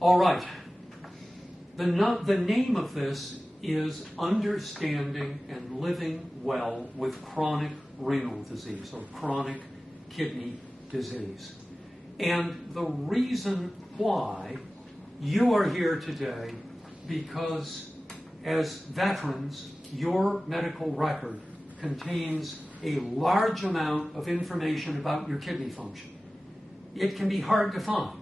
All right. The name of this is Understanding and Living Well with Chronic Renal Disease, or Chronic Kidney Disease. And the reason why you are here today, because as veterans, your medical record contains a large amount of information about your kidney function. It can be hard to find,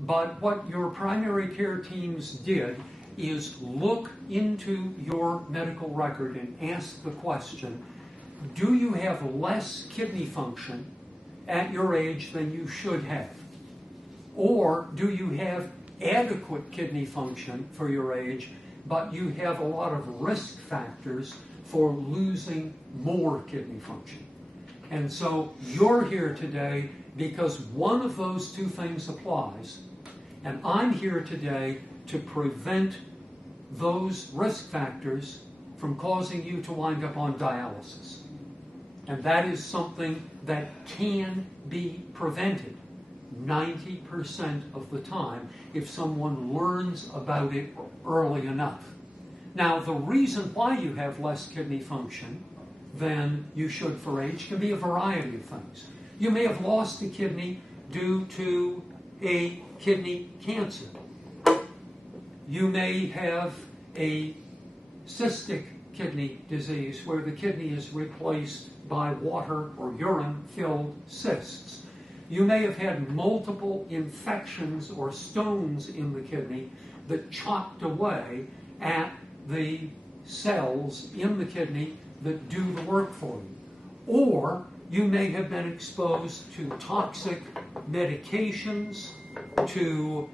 but what your primary care teams did is look into your medical record and ask the question, do you have less kidney function at your age than you should have? Or do you have adequate kidney function for your age, but you have a lot of risk factors for losing more kidney function? And so you're here today because one of those two things applies, and I'm here today to prevent those risk factors from causing you to wind up on dialysis. And that is something that can be prevented 90% of the time if someone learns about it early enough. Now, the reason why you have less kidney function than you should for age can be a variety of things. You may have lost a kidney due to a kidney cancer. You may have a cystic kidney disease where the kidney is replaced by water or urine-filled cysts. You may have had multiple infections or stones in the kidney that chopped away at the cells in the kidney that do the work for you. Or you may have been exposed to toxic medications, to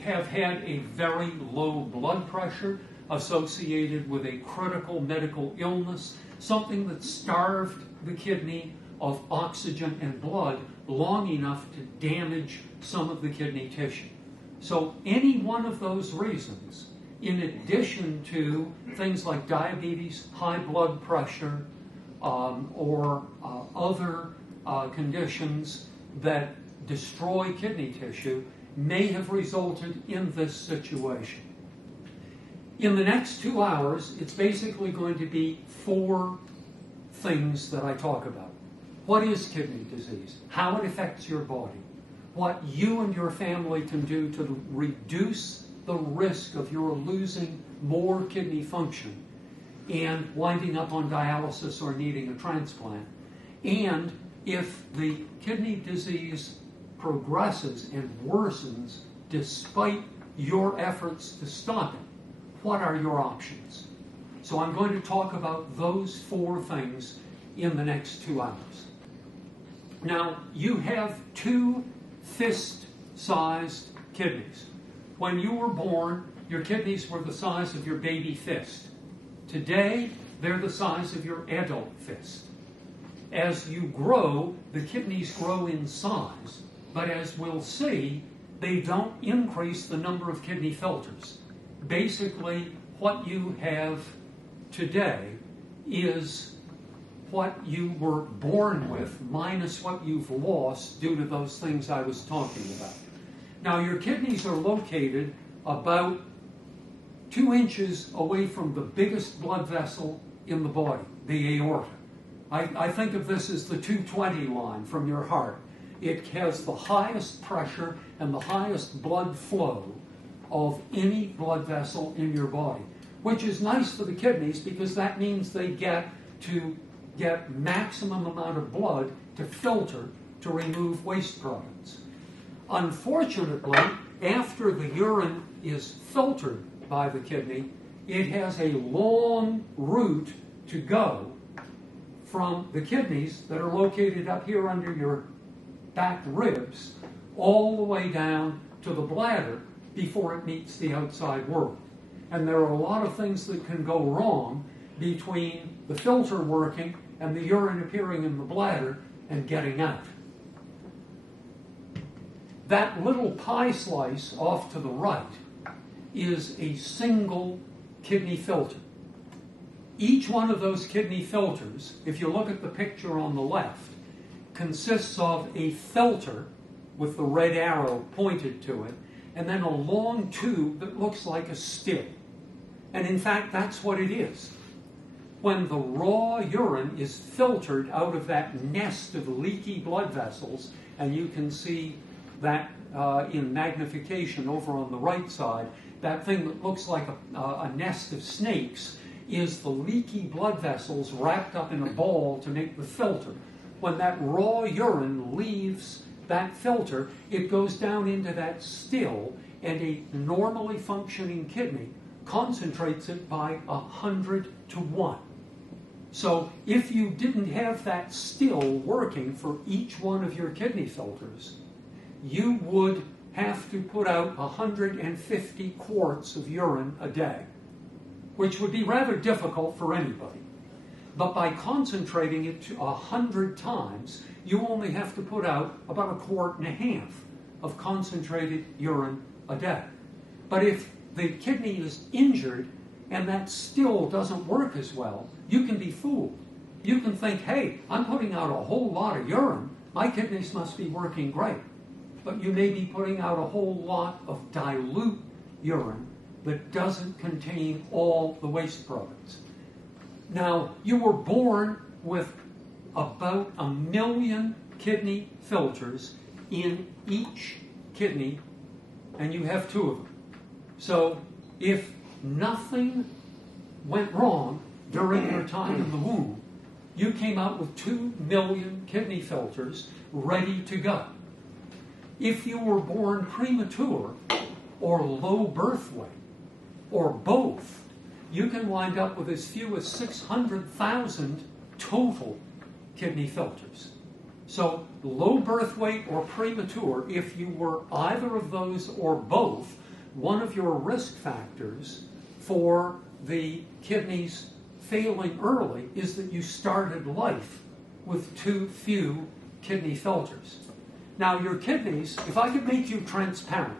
have had a very low blood pressure associated with a critical medical illness, something that starved the kidney of oxygen and blood long enough to damage some of the kidney tissue. So any one of those reasons, in addition to things like diabetes, high blood pressure, or other conditions that destroy kidney tissue, may have resulted in this situation. In the next 2 hours, it's basically going to be 4 things that I talk about. What is kidney disease? How it affects your body? What you and your family can do to reduce the risk of your losing more kidney function and winding up on dialysis or needing a transplant. And if the kidney disease progresses and worsens despite your efforts to stop it, what are your options? So I'm going to talk about those 4 things in the next 2 hours. Now, you have 2 fist-sized kidneys. When you were born, your kidneys were the size of your baby fist. Today, they're the size of your adult fist. As you grow, the kidneys grow in size, but as we'll see, they don't increase the number of kidney filters. Basically, what you have today is what you were born with minus what you've lost due to those things I was talking about. Now, your kidneys are located about 2 inches away from the biggest blood vessel in the body, the aorta. I think of this as the 220 line from your heart. It has the highest pressure and the highest blood flow of any blood vessel in your body, which is nice for the kidneys because that means they get maximum amount of blood to filter to remove waste products. Unfortunately, after the urine is filtered by the kidney, it has a long route to go from the kidneys that are located up here under your back ribs all the way down to the bladder before it meets the outside world. And there are a lot of things that can go wrong between the filter working and the urine appearing in the bladder and getting out. That little pie slice off to the right is a single kidney filter. Each one of those kidney filters, if you look at the picture on the left, consists of a filter with the red arrow pointed to it, and then a long tube that looks like a still. And in fact, that's what it is. When the raw urine is filtered out of that nest of leaky blood vessels, and you can see that in magnification over on the right side, that thing that looks like a nest of snakes is the leaky blood vessels wrapped up in a ball to make the filter. When that raw urine leaves that filter, it goes down into that still, and a normally functioning kidney concentrates it by 100 to 1. So if you didn't have that still working for each one of your kidney filters, you would have to put out 150 quarts of urine a day, which would be rather difficult for anybody. But by concentrating it to 100 times, you only have to put out about 1.5 quarts of concentrated urine a day. But if the kidney is injured and that still doesn't work as well, you can be fooled. You can think, hey, I'm putting out a whole lot of urine. My kidneys must be working great. But you may be putting out a whole lot of dilute urine that doesn't contain all the waste products. Now, you were born with about 1 million kidney filters in each kidney, and you have 2 of them. So if nothing went wrong during your time in the womb, you came out with 2 million kidney filters ready to go. If you were born premature or low birth weight or both, you can wind up with as few as 600,000 total kidney filters. So low birth weight or premature, if you were either of those or both, one of your risk factors for the kidneys failing early is that you started life with too few kidney filters. Now your kidneys, if I could make you transparent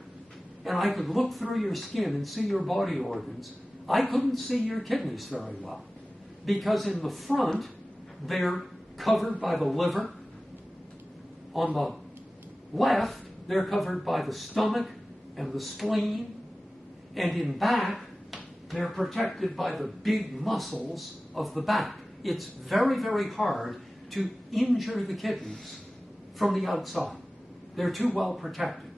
and I could look through your skin and see your body organs, I couldn't see your kidneys very well, because in the front they're covered by the liver. On the left, they're covered by the stomach and the spleen, and in back, they're protected by the big muscles of the back. It's very, very hard to injure the kidneys from the outside. They're too well protected.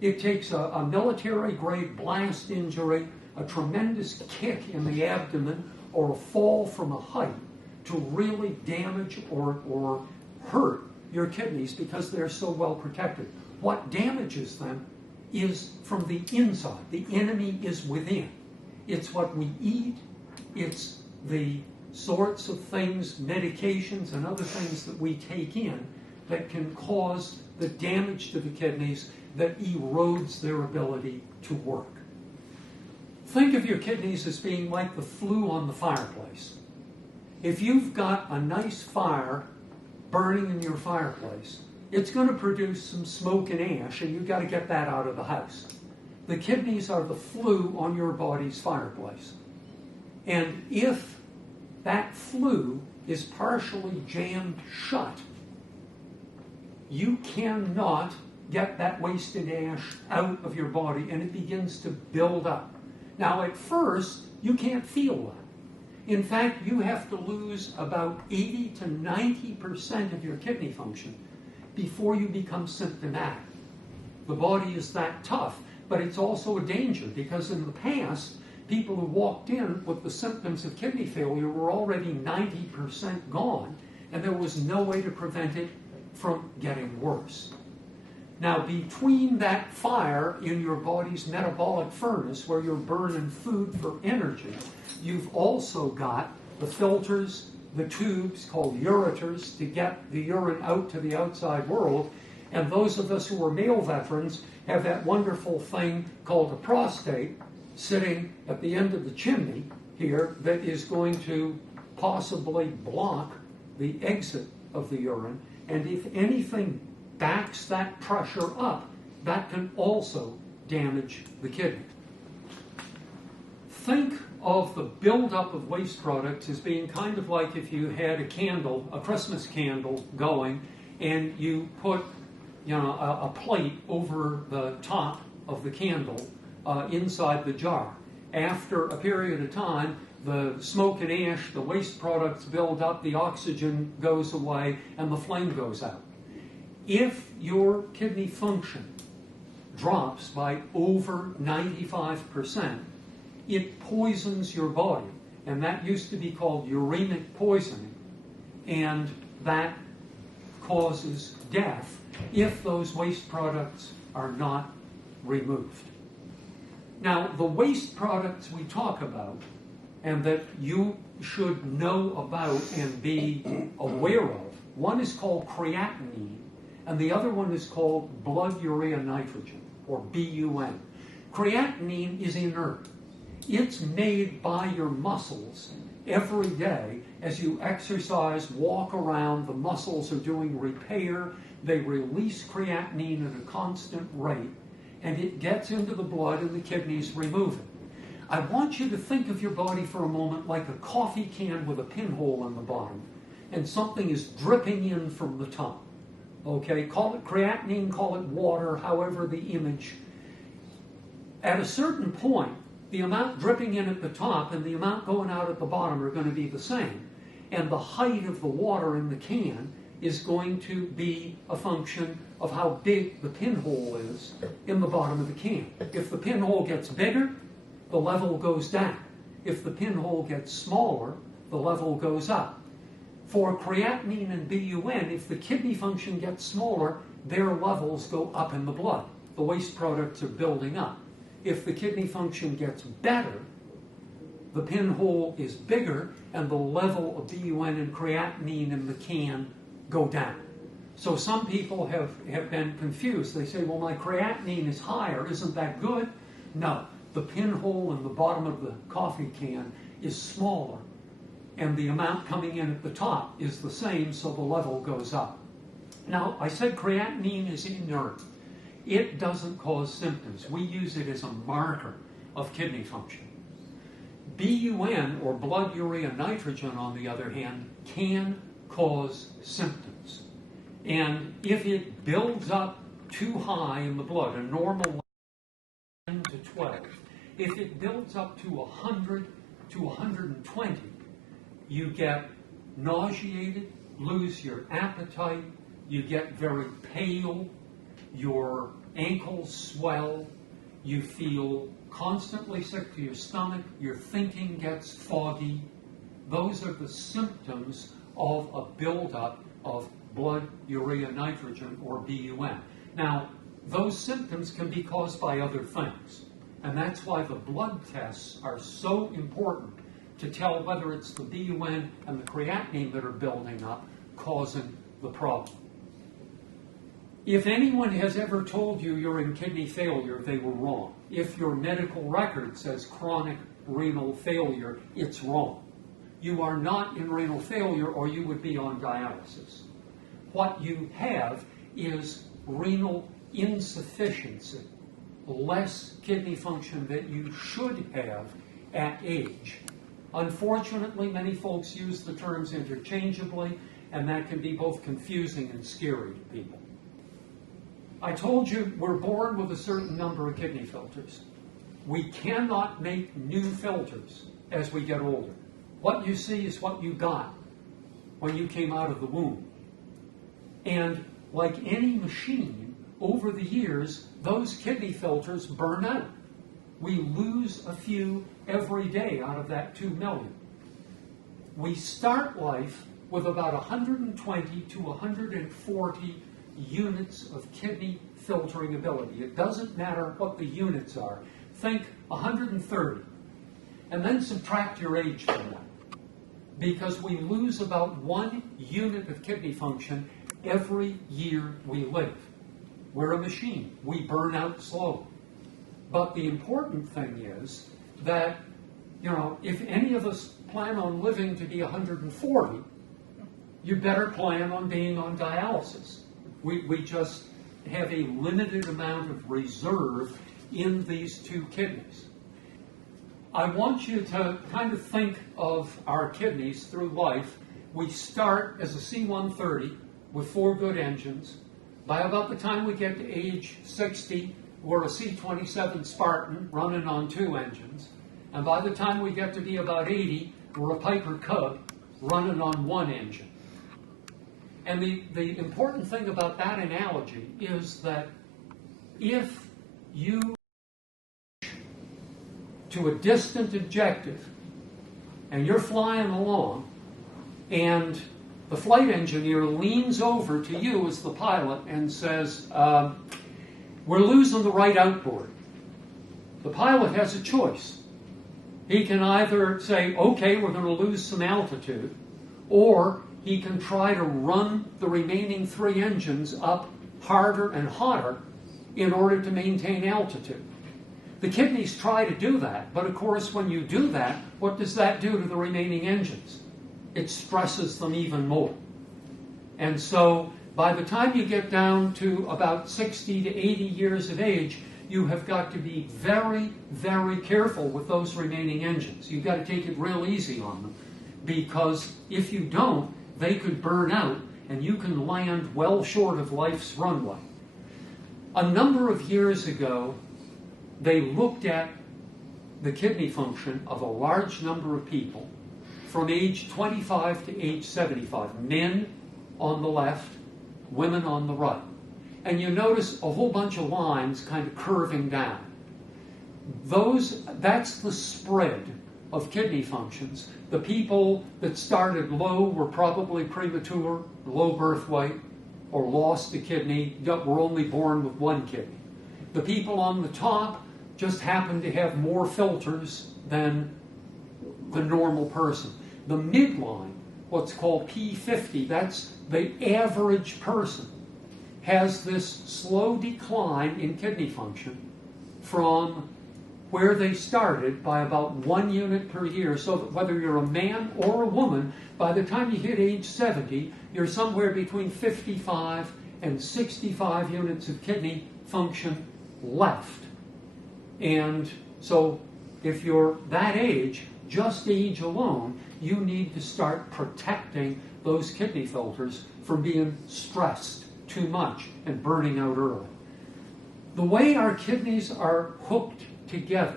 It takes a military-grade blast injury, a tremendous kick in the abdomen, or a fall from a height to really damage or hurt your kidneys because they're so well protected. What damages them is from the inside. The enemy is within. It's what we eat. It's the sorts of things, medications and other things that we take in that can cause the damage to the kidneys that erodes their ability to work. Think of your kidneys as being like the flue on the fireplace. If you've got a nice fire burning in your fireplace, it's going to produce some smoke and ash, and you've got to get that out of the house. The kidneys are the flue on your body's fireplace. And if that flue is partially jammed shut, you cannot get that wasted ash out of your body, and it begins to build up. Now, at first, you can't feel that. In fact, you have to lose about 80 to 90% of your kidney function before you become symptomatic. The body is that tough, but it's also a danger, because in the past, people who walked in with the symptoms of kidney failure were already 90% gone, and there was no way to prevent it from getting worse. Now, between that fire in your body's metabolic furnace, where you're burning food for energy, you've also got the filters, the tubes called ureters to get the urine out to the outside world. And those of us who are male veterans have that wonderful thing called a prostate sitting at the end of the chimney here that is going to possibly block the exit of the urine. And if anything backs that pressure up, that can also damage the kidney. Think of the buildup of waste products as being kind of like if you had a candle, a Christmas candle going, and you put a plate over the top of the candle inside the jar. After a period of time, the smoke and ash, the waste products build up, the oxygen goes away, and the flame goes out. If your kidney function drops by over 95%, it poisons your body. And that used to be called uremic poisoning. And that causes death if those waste products are not removed. Now, the waste products we talk about and that you should know about and be aware of, one is called creatinine, and the other one is called blood urea nitrogen, or BUN. Creatinine is inert. It's made by your muscles every day as you exercise, walk around, the muscles are doing repair, they release creatinine at a constant rate, and it gets into the blood and the kidneys remove it. I want you to think of your body for a moment like a coffee can with a pinhole in the bottom, and something is dripping in from the top. Okay, call it creatinine, call it water, however the image. At a certain point, the amount dripping in at the top and the amount going out at the bottom are going to be the same. And the height of the water in the can is going to be a function of how big the pinhole is in the bottom of the can. If the pinhole gets bigger, the level goes down. If the pinhole gets smaller, the level goes up. For creatinine and BUN, if the kidney function gets smaller, their levels go up in the blood. The waste products are building up. If the kidney function gets better, the pinhole is bigger and the level of BUN and creatinine in the can go down. So some people have been confused. They say, well, my creatinine is higher. Isn't that good? No. The pinhole in the bottom of the coffee can is smaller, and the amount coming in at the top is the same, so the level goes up. Now, I said creatinine is inert. It doesn't cause symptoms. We use it as a marker of kidney function. BUN, or blood urea nitrogen, on the other hand, can cause symptoms. And if it builds up too high in the blood, a normal level 10 to 12, if it builds up to 100 to 120, you get nauseated, lose your appetite, you get very pale, your ankles swell, you feel constantly sick to your stomach, your thinking gets foggy. Those are the symptoms of a buildup of blood urea nitrogen, or BUN. Now, those symptoms can be caused by other things, and that's why the blood tests are so important to tell whether it's the BUN and the creatinine that are building up causing the problem. If anyone has ever told you you're in kidney failure, they were wrong. If your medical record says chronic renal failure, it's wrong. You are not in renal failure, or you would be on dialysis. What you have is renal insufficiency, less kidney function that you should have at age. Unfortunately, many folks use the terms interchangeably, and that can be both confusing and scary to people. I told you we're born with a certain number of kidney filters. We cannot make new filters as we get older. What you see is what you got when you came out of the womb. And like any machine, over the years, those kidney filters burn out. We lose a few every day out of that 2 million. We start life with about 120 to 140 units of kidney filtering ability. It doesn't matter what the units are. Think 130, and then subtract your age from that, because we lose about 1 unit of kidney function every year we live. We're a machine. We burn out slowly. But the important thing is that, if any of us plan on living to be 140, you better plan on being on dialysis. We just have a limited amount of reserve in these 2 kidneys. I want you to kind of think of our kidneys through life. We start as a C-130 with 4 good engines. By about the time we get to age 60, we're a C-27 Spartan running on 2 engines. And by the time we get to be about 80, we're a Piper Cub running on 1 engine. And the important thing about that analogy is that if you to a distant objective and you're flying along and the flight engineer leans over to you as the pilot and says, we're losing the right outboard. The pilot has a choice. He can either say, okay, we're going to lose some altitude, or he can try to run the remaining 3 engines up harder and hotter in order to maintain altitude. The kidneys try to do that, but of course when you do that, what does that do to the remaining engines? It stresses them even more. And so by the time you get down to about 60 to 80 years of age, you have got to be very, very careful with those remaining engines. You've got to take it real easy on them, because if you don't, they could burn out and you can land well short of life's runway. A number of years ago, they looked at the kidney function of a large number of people from age 25 to age 75, men on the left, women on the right. And you notice a whole bunch of lines kind of curving down. That's the spread of kidney functions. The people that started low were probably premature, low birth weight, or lost a kidney, were only born with 1 kidney. The people on the top just happened to have more filters than the normal person. The midline, what's called P50, that's the average person, has this slow decline in kidney function from where they started by about 1 unit per year, so that whether you're a man or a woman, by the time you hit age 70, you're somewhere between 55 and 65 units of kidney function left. And so if you're that age, just age alone, you need to start protecting those kidney filters from being stressed too much and burning out early. The way our kidneys are hooked together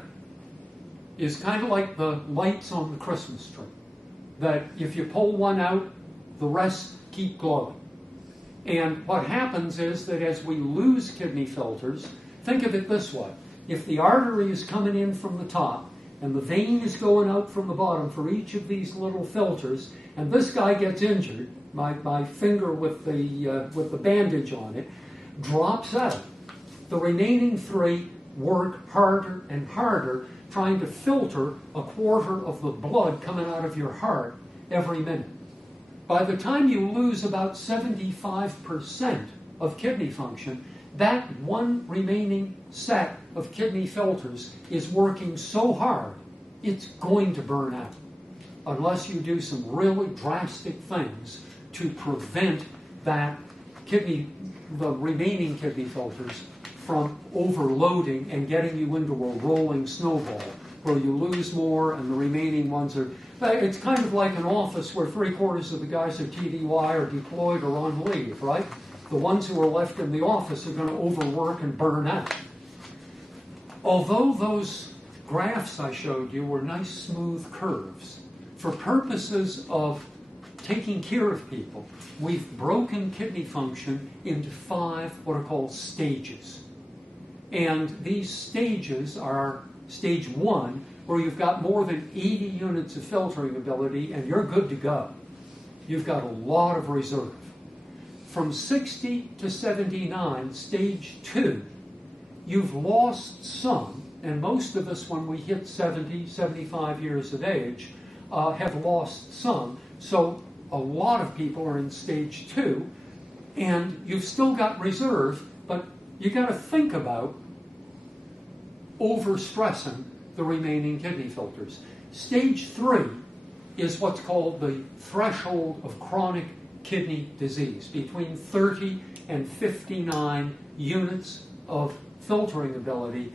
is kind of like the lights on the Christmas tree, that if you pull one out, the rest keep glowing. And what happens is that as we lose kidney filters, think of it this way. If the artery is coming in from the top and the vein is going out from the bottom for each of these little filters, and this guy gets injured, my finger with the bandage on it drops out, the remaining 3 work harder and harder trying to filter a quarter of the blood coming out of your heart every minute. By the time you lose about 75% of kidney function, that one remaining set of kidney filters is working so hard, it's going to burn out, unless you do some really drastic things to prevent the remaining kidney filters from overloading and getting you into a rolling snowball where you lose more and the remaining ones are... It's kind of like an office where 3/4 of the guys are TDY or deployed or on leave, right? The ones who are left in the office are going to overwork and burn out. Although those graphs I showed you were nice smooth curves, for purposes of taking care of people, we've broken kidney function into 5 what are called stages. And these stages are stage 1, where you've got more than 80 units of filtering ability and you're good to go. You've got a lot of reserve. From 60 to 79, stage 2, you've lost some, and most of us when we hit 70, 75 years of age have lost some. So a lot of people are in stage 2, and you've still got reserve, but you've got to think about overstressing the remaining kidney filters. Stage 3 is what's called the threshold of chronic kidney disease, between 30 and 59 units of filtering ability.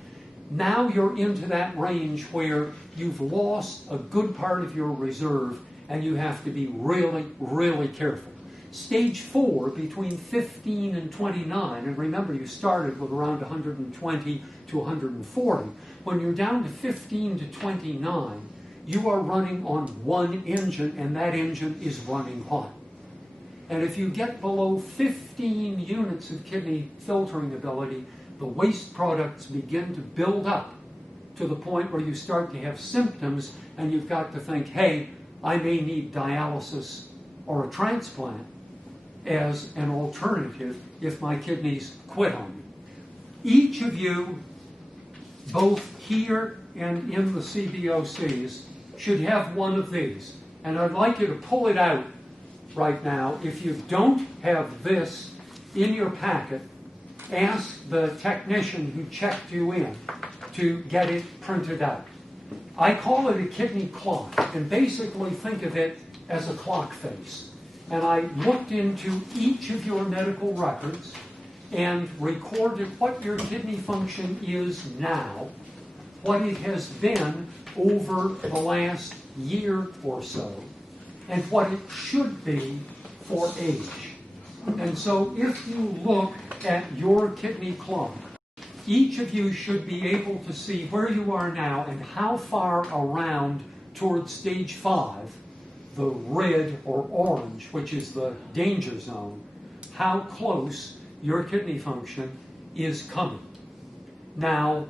Now you're into that range where you've lost a good part of your reserve and you have to be really, really careful. Stage 4, between 15 and 29, and remember you started with around 120 to 140, when you're down to 15 to 29, you are running on one engine, and that engine is running hot. And if you get below 15 units of kidney filtering ability, the waste products begin to build up to the point where you start to have symptoms, and you've got to think, hey, I may need dialysis or a transplant as an alternative if my kidneys quit on me. Each of you, both here and in the CBOCs, should have one of these. And I'd like you to pull it out right now. If you don't have this in your packet, ask the technician who checked you in to get it printed out. I call it a kidney clock, and basically think of it as a clock face. And I looked into each of your medical records and recorded what your kidney function is now, what it has been over the last year or so, and what it should be for age. And so if you look at your kidney clock, each of you should be able to see where you are now and how far around towards stage 5, the red or orange, which is the danger zone, how close your kidney function is coming. Now,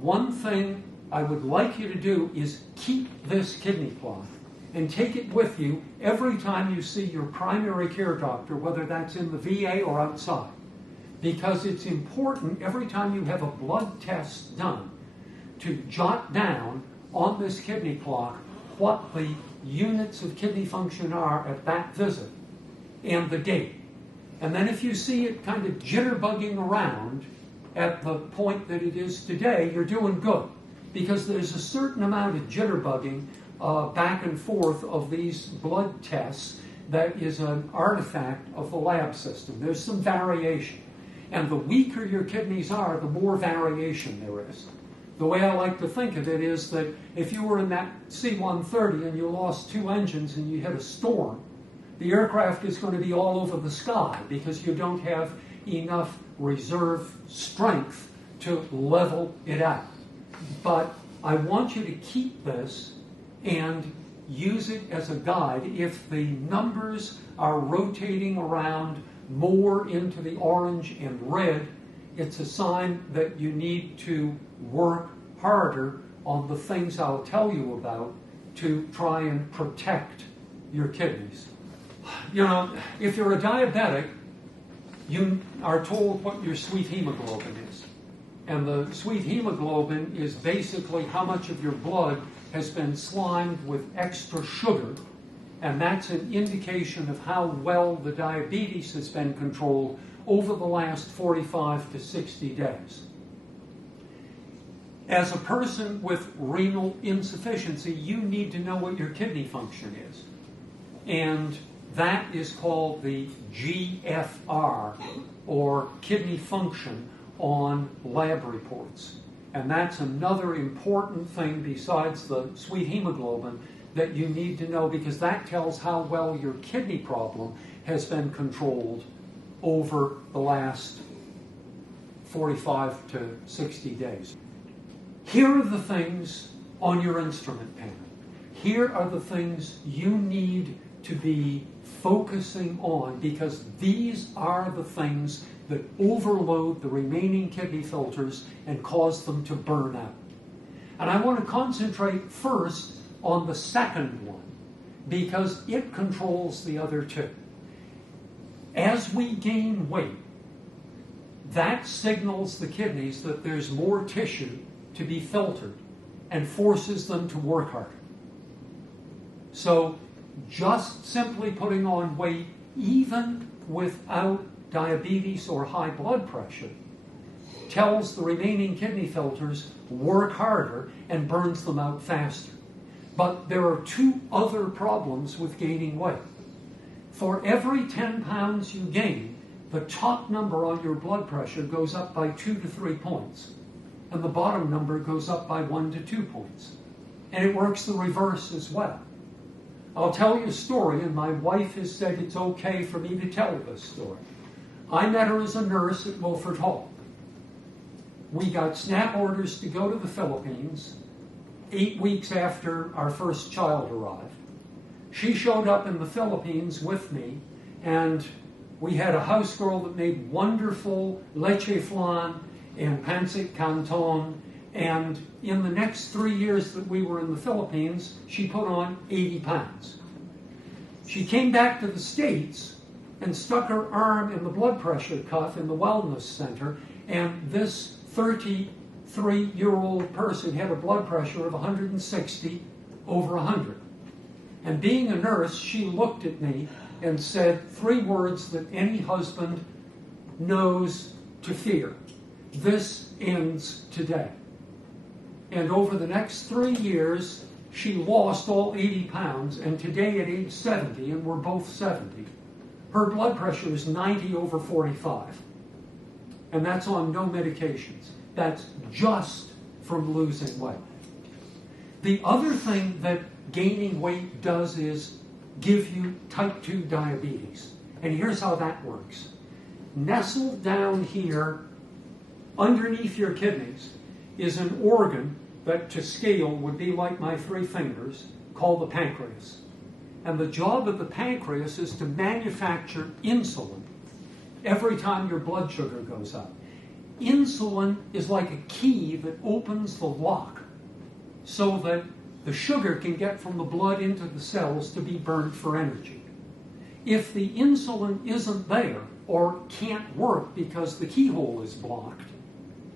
one thing I would like you to do is keep this kidney clock and take it with you every time you see your primary care doctor, whether that's in the VA or outside. Because it's important every time you have a blood test done to jot down on this kidney clock what the units of kidney function are at that visit and the date. And then if you see it kind of jitterbugging around at the point that it is today, you're doing good. Because there's a certain amount of jitterbugging back and forth of these blood tests that is an artifact of the lab system. There's some variation. And the weaker your kidneys are, the more variation there is. The way I like to think of it is that if you were in that C-130 and you lost 2 engines and you hit a storm, the aircraft is going to be all over the sky because you don't have enough reserve strength to level it out. But I want you to keep this and use it as a guide. If the numbers are rotating around more into the orange and red, it's a sign that you need to work harder on the things I'll tell you about to try and protect your kidneys. You know, if you're a diabetic, you are told what your sweet hemoglobin is. And the sweet hemoglobin is basically how much of your blood has been slimed with extra sugar, and that's an indication of how well the diabetes has been controlled over the last 45 to 60 days. As a person with renal insufficiency, you need to know what your kidney function is. And that is called the GFR, or kidney function, on lab reports. And that's another important thing besides the sweet hemoglobin that you need to know, because that tells how well your kidney problem has been controlled over the last 45 to 60 days. Here are the things on your instrument panel. Here are the things you need to be focusing on, because these are the things that overload the remaining kidney filters and cause them to burn out. And I want to concentrate first on the second one, because it controls the other two. As we gain weight, that signals the kidneys that there's more tissue to be filtered and forces them to work harder. So just simply putting on weight, even without diabetes or high blood pressure, tells the remaining kidney filters work harder and burns them out faster. But there are 2 other problems with gaining weight. For every 10 pounds you gain, the top number on your blood pressure goes up by 2 to 3 points, and the bottom number goes up by 1 to 2 points. And it works the reverse as well. I'll tell you a story, and my wife has said it's okay for me to tell this story. I met her as a nurse at Wilford Hall. We got snap orders to go to the Philippines 8 weeks after our first child arrived. She showed up in the Philippines with me, and we had a house girl that made wonderful leche flan and pancit canton, and in the next 3 years that we were in the Philippines, she put on 80 pounds. She came back to the States and stuck her arm in the blood pressure cuff in the wellness center, and this 33-year-old person had a blood pressure of 160/100. And being a nurse, she looked at me and said 3 words that any husband knows to fear. This ends today. And over the next 3 years, she lost all 80 pounds, and today at age 70, and we're both 70, her blood pressure is 90/45. And that's on no medications. That's just from losing weight. The other thing that gaining weight does is give you type 2 diabetes. And here's how that works. Nestled down here, underneath your kidneys, is an organ that to scale would be like my 3 fingers, called the pancreas. And the job of the pancreas is to manufacture insulin every time your blood sugar goes up. Insulin is like a key that opens the lock so that the sugar can get from the blood into the cells to be burned for energy. If the insulin isn't there or can't work because the keyhole is blocked,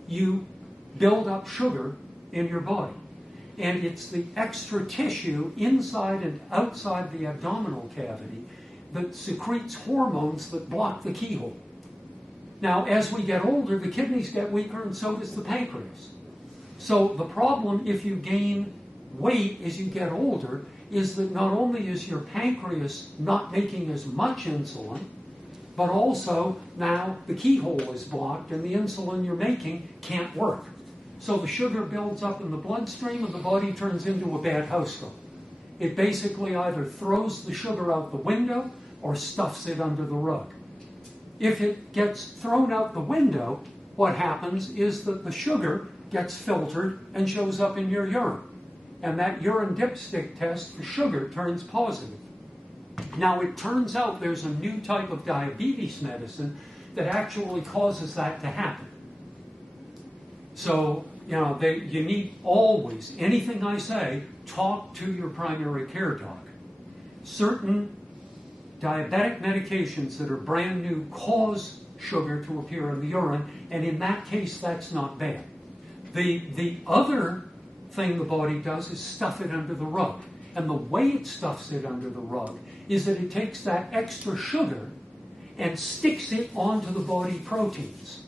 you build up sugar in your body. And it's the extra tissue inside and outside the abdominal cavity that secretes hormones that block the keyhole. Now, as we get older, the kidneys get weaker, and so does the pancreas. So the problem if you gain weight as you get older is that not only is your pancreas not making as much insulin, but also now the keyhole is blocked and the insulin you're making can't work. So the sugar builds up in the bloodstream and the body turns into a bad house girl. It basically either throws the sugar out the window or stuffs it under the rug. If it gets thrown out the window, what happens is that the sugar gets filtered and shows up in your urine. And that urine dipstick test for sugar turns positive. Now, it turns out there's a new type of diabetes medicine that actually causes that to happen. So, you need always, anything I say, talk to your primary care doc. Certain diabetic medications that are brand new cause sugar to appear in the urine, and in that case, that's not bad. The other thing the body does is stuff it under the rug. And the way it stuffs it under the rug is that it takes that extra sugar and sticks it onto the body proteins.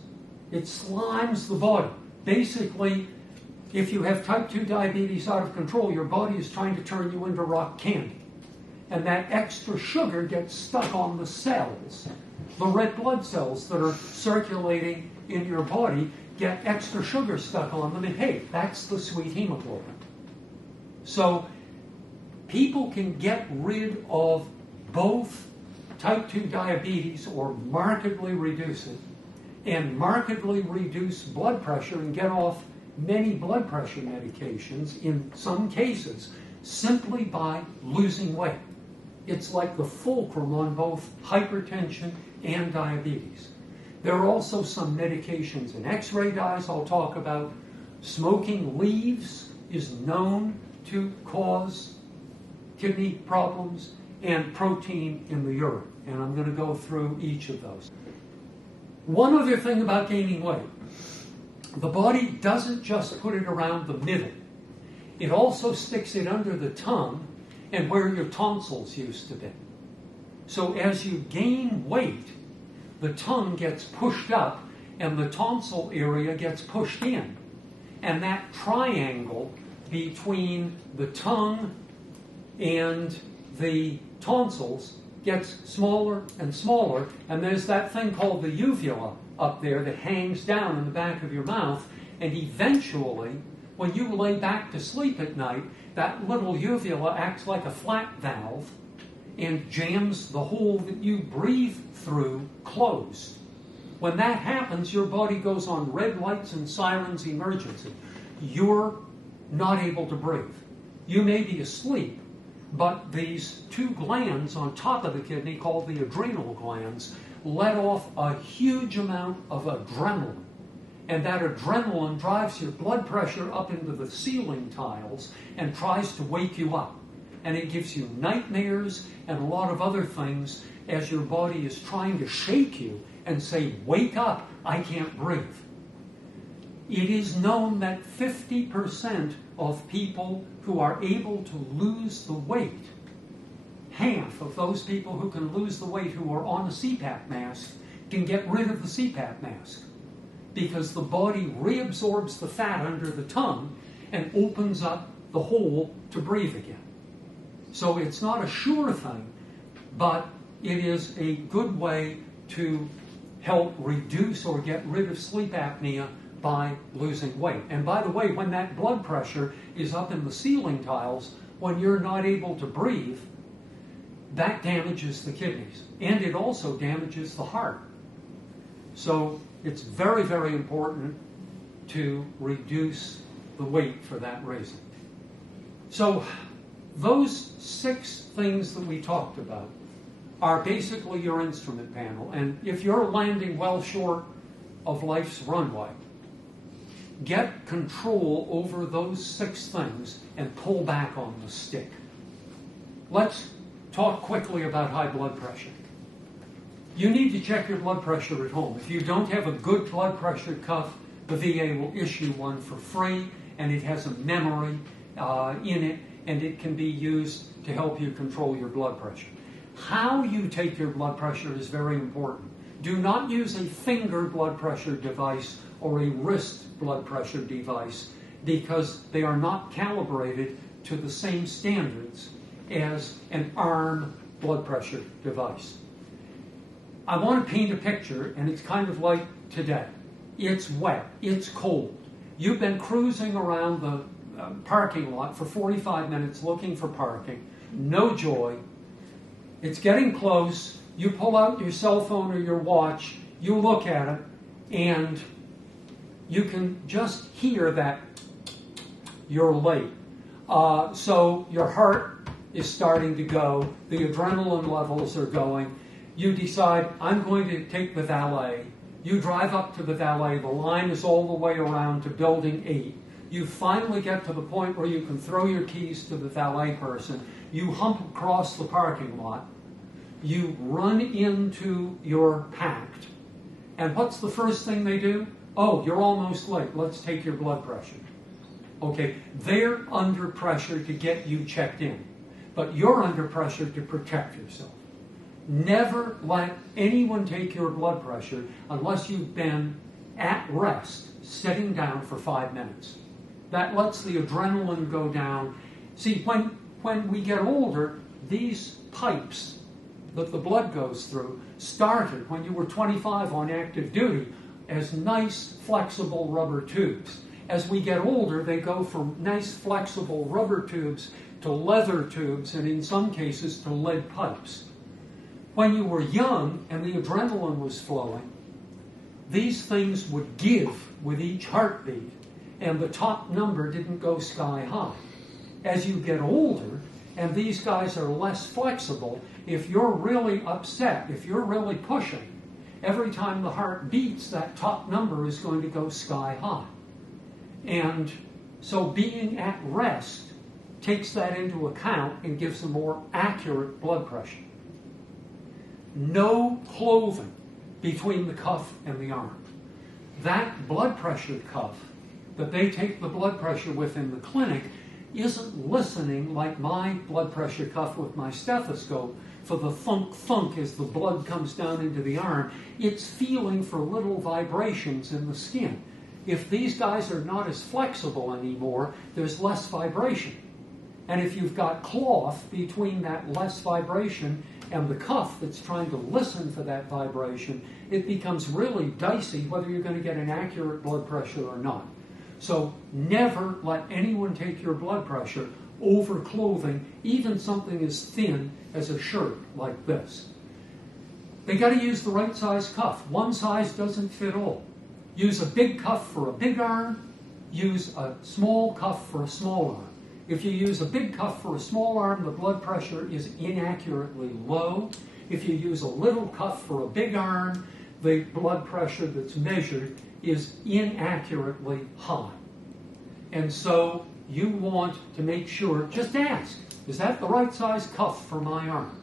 It slimes the body. Basically, if you have type 2 diabetes out of control, your body is trying to turn you into rock candy. And that extra sugar gets stuck on the cells. The red blood cells that are circulating in your body get extra sugar stuck on them, and hey, that's the sweet hemoglobin. So people can get rid of both type 2 diabetes or markedly reduce it, and markedly reduce blood pressure and get off many blood pressure medications in some cases simply by losing weight. It's like the fulcrum on both hypertension and diabetes. There are also some medications and X-ray dyes I'll talk about. Smoking leaves is known to cause kidney problems, and protein in the urine. And I'm going to go through each of those. One other thing about gaining weight. The body doesn't just put it around the middle. It also sticks it under the tongue and where your tonsils used to be. So as you gain weight, the tongue gets pushed up and the tonsil area gets pushed in. And that triangle between the tongue and the tonsils gets smaller and smaller, and there's that thing called the uvula up there that hangs down in the back of your mouth, and eventually when you lay back to sleep at night, that little uvula acts like a flat valve and jams the hole that you breathe through closed. When that happens, your body goes on red lights and sirens emergency. You're not able to breathe. You may be asleep, but these two glands on top of the kidney, called the adrenal glands, let off a huge amount of adrenaline. And that adrenaline drives your blood pressure up into the ceiling tiles and tries to wake you up. And it gives you nightmares and a lot of other things as your body is trying to shake you and say, wake up, I can't breathe. It is known that 50% of people who are able to lose the weight, half of those people who can lose the weight who are on a CPAP mask, can get rid of the CPAP mask, because the body reabsorbs the fat under the tongue and opens up the hole to breathe again. So it's not a sure thing, but it is a good way to help reduce or get rid of sleep apnea by losing weight. And by the way, when that blood pressure is up in the ceiling tiles, when you're not able to breathe, that damages the kidneys. And it also damages the heart. So it's very, very important to reduce the weight for that reason. So those 6 things that we talked about are basically your instrument panel. And if you're landing well short of life's runway, get control over those 6 things and pull back on the stick. Let's talk quickly about high blood pressure. You need to check your blood pressure at home. If you don't have a good blood pressure cuff, the VA will issue one for free, and it has a memory in it, and it can be used to help you control your blood pressure. How you take your blood pressure is very important. Do not use a finger blood pressure device or a wrist blood pressure device, because they are not calibrated to the same standards as an arm blood pressure device. I want to paint a picture, and it's kind of like today. It's wet, it's cold. You've been cruising around the parking lot for 45 minutes looking for parking. No joy. It's getting close. You pull out your cell phone or your watch, you look at it, and you can just hear that you're late. So your heart is starting to go, the adrenaline levels are going. You decide, I'm going to take the valet. You drive up to the valet. The line is all the way around to building 8. You finally get to the point where you can throw your keys to the valet person. You hump across the parking lot. You run into your pact. And what's the first thing they do? Oh, you're almost late. Let's take your blood pressure. Okay, they're under pressure to get you checked in. But you're under pressure to protect yourself. Never let anyone take your blood pressure unless you've been at rest, sitting down for 5 minutes. That lets the adrenaline go down. See, when we get older, these pipes that the blood goes through started when you were 25 on active duty as nice, flexible rubber tubes. As we get older, they go from nice, flexible rubber tubes to leather tubes, and in some cases to lead pipes. When you were young and the adrenaline was flowing, these things would give with each heartbeat, and the top number didn't go sky high. As you get older, and these guys are less flexible, if you're really upset, if you're really pushing, every time the heart beats, that top number is going to go sky high. And so being at rest takes that into account and gives a more accurate blood pressure. No clothing between the cuff and the arm. That blood pressure cuff that they take the blood pressure with in the clinic isn't listening like my blood pressure cuff with my stethoscope for the thunk-thunk as the blood comes down into the arm. It's feeling for little vibrations in the skin. If these guys are not as flexible anymore, there's less vibration. And if you've got cloth between that less vibration and the cuff that's trying to listen for that vibration, it becomes really dicey whether you're going to get an accurate blood pressure or not. So never let anyone take your blood pressure over clothing, even something as thin as a shirt like this. They got to use the right size cuff. One size doesn't fit all. Use a big cuff for a big arm. Use a small cuff for a small arm. If you use a big cuff for a small arm, the blood pressure is inaccurately low. If you use a little cuff for a big arm, the blood pressure that's measured is inaccurately high. And so you want to make sure, just ask, is that the right size cuff for my arm?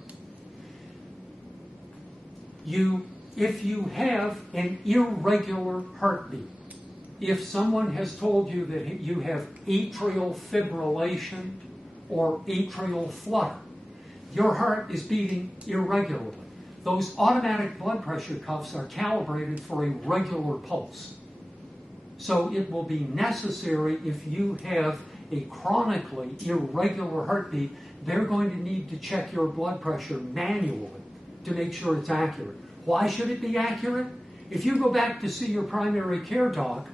If you have an irregular heartbeat, if someone has told you that you have atrial fibrillation or atrial flutter, your heart is beating irregularly. Those automatic blood pressure cuffs are calibrated for a regular pulse. So it will be necessary, if you have a chronically irregular heartbeat, they're going to need to check your blood pressure manually to make sure it's accurate. Why should it be accurate? If you go back to see your primary care doc,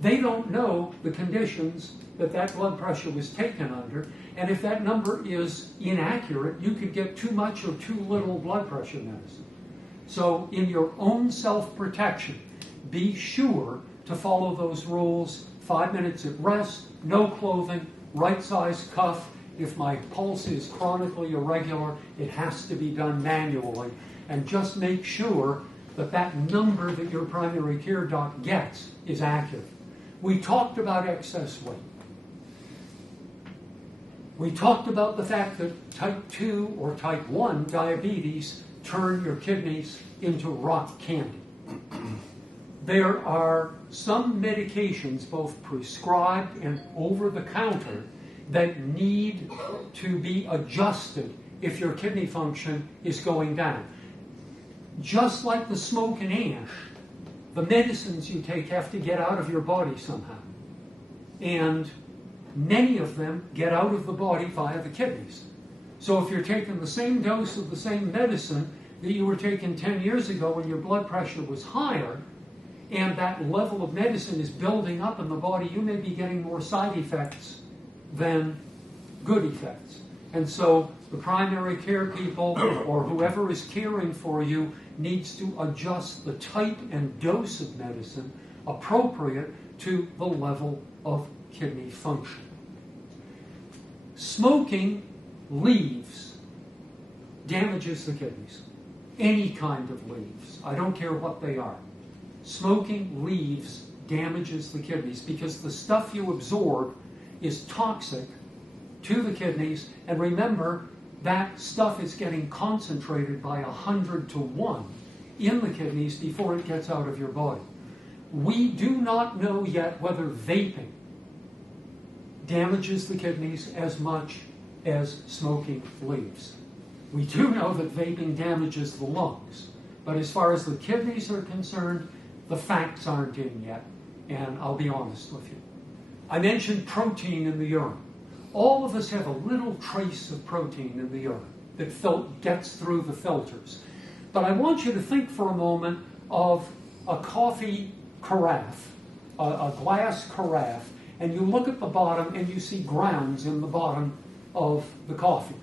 they don't know the conditions that blood pressure was taken under, and if that number is inaccurate, you could get too much or too little blood pressure medicine. So in your own self-protection, be sure to follow those rules. 5 minutes at rest, no clothing, right size cuff. If my pulse is chronically irregular, it has to be done manually. And just make sure that number that your primary care doc gets is accurate. We talked about excess weight. We talked about the fact that type 2 or type 1 diabetes turn your kidneys into rock candy. There are some medications, both prescribed and over-the-counter, that need to be adjusted if your kidney function is going down. Just like the smoke and ash, the medicines you take have to get out of your body somehow. And many of them get out of the body via the kidneys. So if you're taking the same dose of the same medicine that you were taking 10 years ago when your blood pressure was higher, and that level of medicine is building up in the body, you may be getting more side effects than good effects. And so the primary care people or whoever is caring for you needs to adjust the type and dose of medicine appropriate to the level of kidney function. Smoking leaves damages the kidneys. Any kind of leaves. I don't care what they are. Smoking leaves damages the kidneys because the stuff you absorb is toxic to the kidneys, and remember, that stuff is getting concentrated by 100 to 1 in the kidneys before it gets out of your body. We do not know yet whether vaping damages the kidneys as much as smoking leaves. We do know that vaping damages the lungs, but as far as the kidneys are concerned, the facts aren't in yet, and I'll be honest with you. I mentioned protein in the urine. All of us have a little trace of protein in the urine that gets through the filters. But I want you to think for a moment of a coffee carafe, a glass carafe, and you look at the bottom and you see grounds in the bottom of the coffee.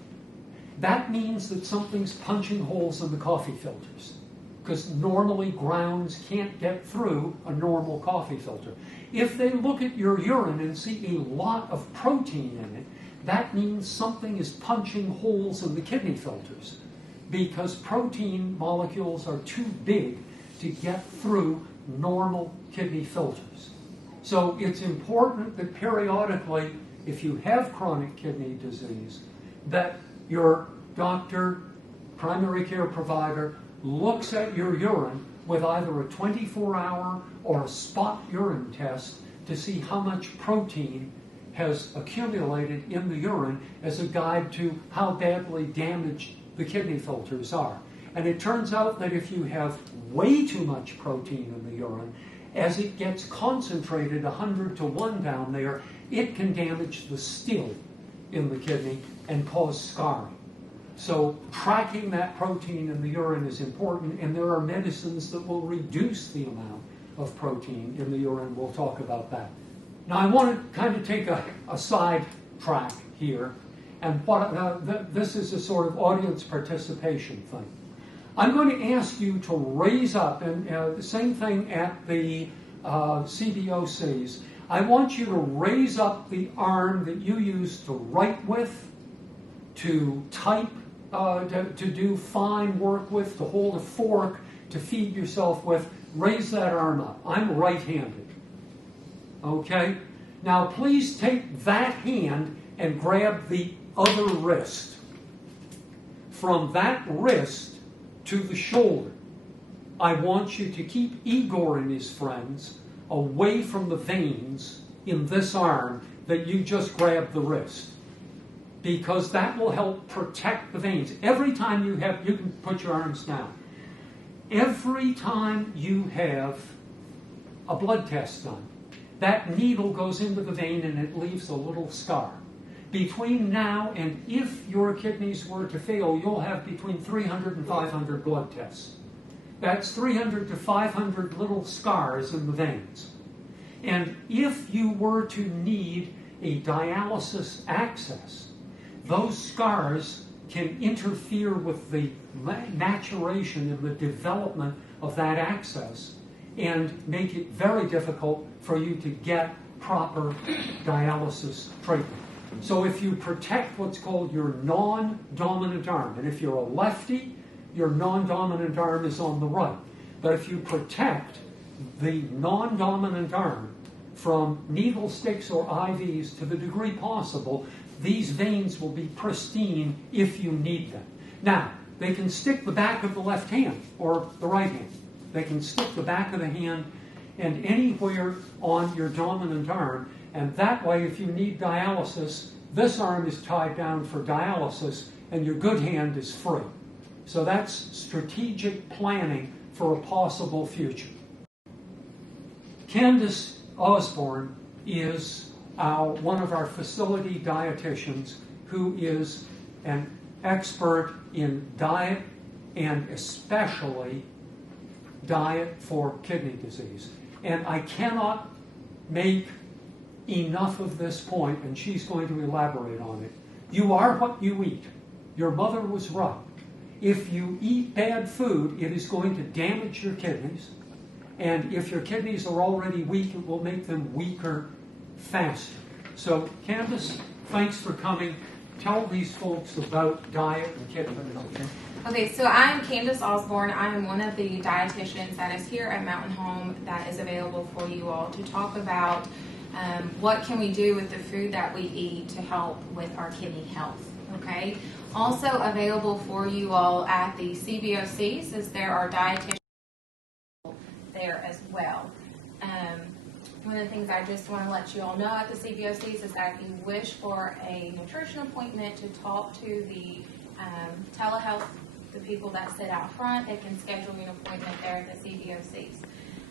That means that something's punching holes in the coffee filters, because normally grounds can't get through a normal coffee filter. If they look at your urine and see a lot of protein in it, that means something is punching holes in the kidney filters, because protein molecules are too big to get through normal kidney filters. So it's important that periodically, if you have chronic kidney disease, that your doctor, primary care provider, looks at your urine with either a 24-hour or a spot urine test to see how much protein has accumulated in the urine as a guide to how badly damaged the kidney filters are. And it turns out that if you have way too much protein in the urine, as it gets concentrated 100 to 1 down there, it can damage the still in the kidney and cause scarring. So tracking that protein in the urine is important, and there are medicines that will reduce the amount of protein in the urine. We'll talk about that Now I want to kind of take a side track here, and this is a sort of audience participation thing. I'm going to ask you to raise up, and the same thing at the CBOCs, I want you to raise up the arm that you use to write with, to type, to do fine work with, to hold a fork, to feed yourself with. Raise that arm up. I'm right-handed. Okay? Now please take that hand and grab the other wrist. From that wrist to the shoulder, I want you to keep Igor and his friends away from the veins in this arm that you just grabbed the wrist, because that will help protect the veins. Every time you can put your arms down. Every time you have a blood test done, that needle goes into the vein and it leaves a little scar. Between now and if your kidneys were to fail, you'll have between 300 and 500 blood tests. That's 300 to 500 little scars in the veins. And if you were to need a dialysis access, those scars can interfere with the maturation and the development of that access and make it very difficult for you to get proper dialysis treatment. So if you protect what's called your non-dominant arm, and if you're a lefty, your non-dominant arm is on the right. But if you protect the non-dominant arm from needle sticks or IVs to the degree possible, these veins will be pristine if you need them. Now, they can stick the back of the left hand or the right hand. They can stick the back of the hand and anywhere on your dominant arm, and that way, if you need dialysis, this arm is tied down for dialysis and your good hand is free. So that's strategic planning for a possible future. Candace Osborne is one of our facility dietitians who is an expert in diet and especially diet for kidney disease. And I cannot make enough of this point, and she's going to elaborate on it. You are what you eat. Your mother was right. If you eat bad food, it is going to damage your kidneys. And if your kidneys are already weak, it will make them weaker faster. So, Candace, thanks for coming. Tell these folks about diet and kidney disease. Okay, so I'm Candace Osborne. I am one of the dietitians that is here at Mountain Home that is available for you all to talk about what can we do with the food that we eat to help with our kidney health. Okay. Also available for you all at the CBOCs is there are dietitians there as well. One of the things I just want to let you all know at the CBOCs is that if you wish for a nutrition appointment to talk to the telehealth, the people that sit out front, they can schedule an appointment there at the CBOCs.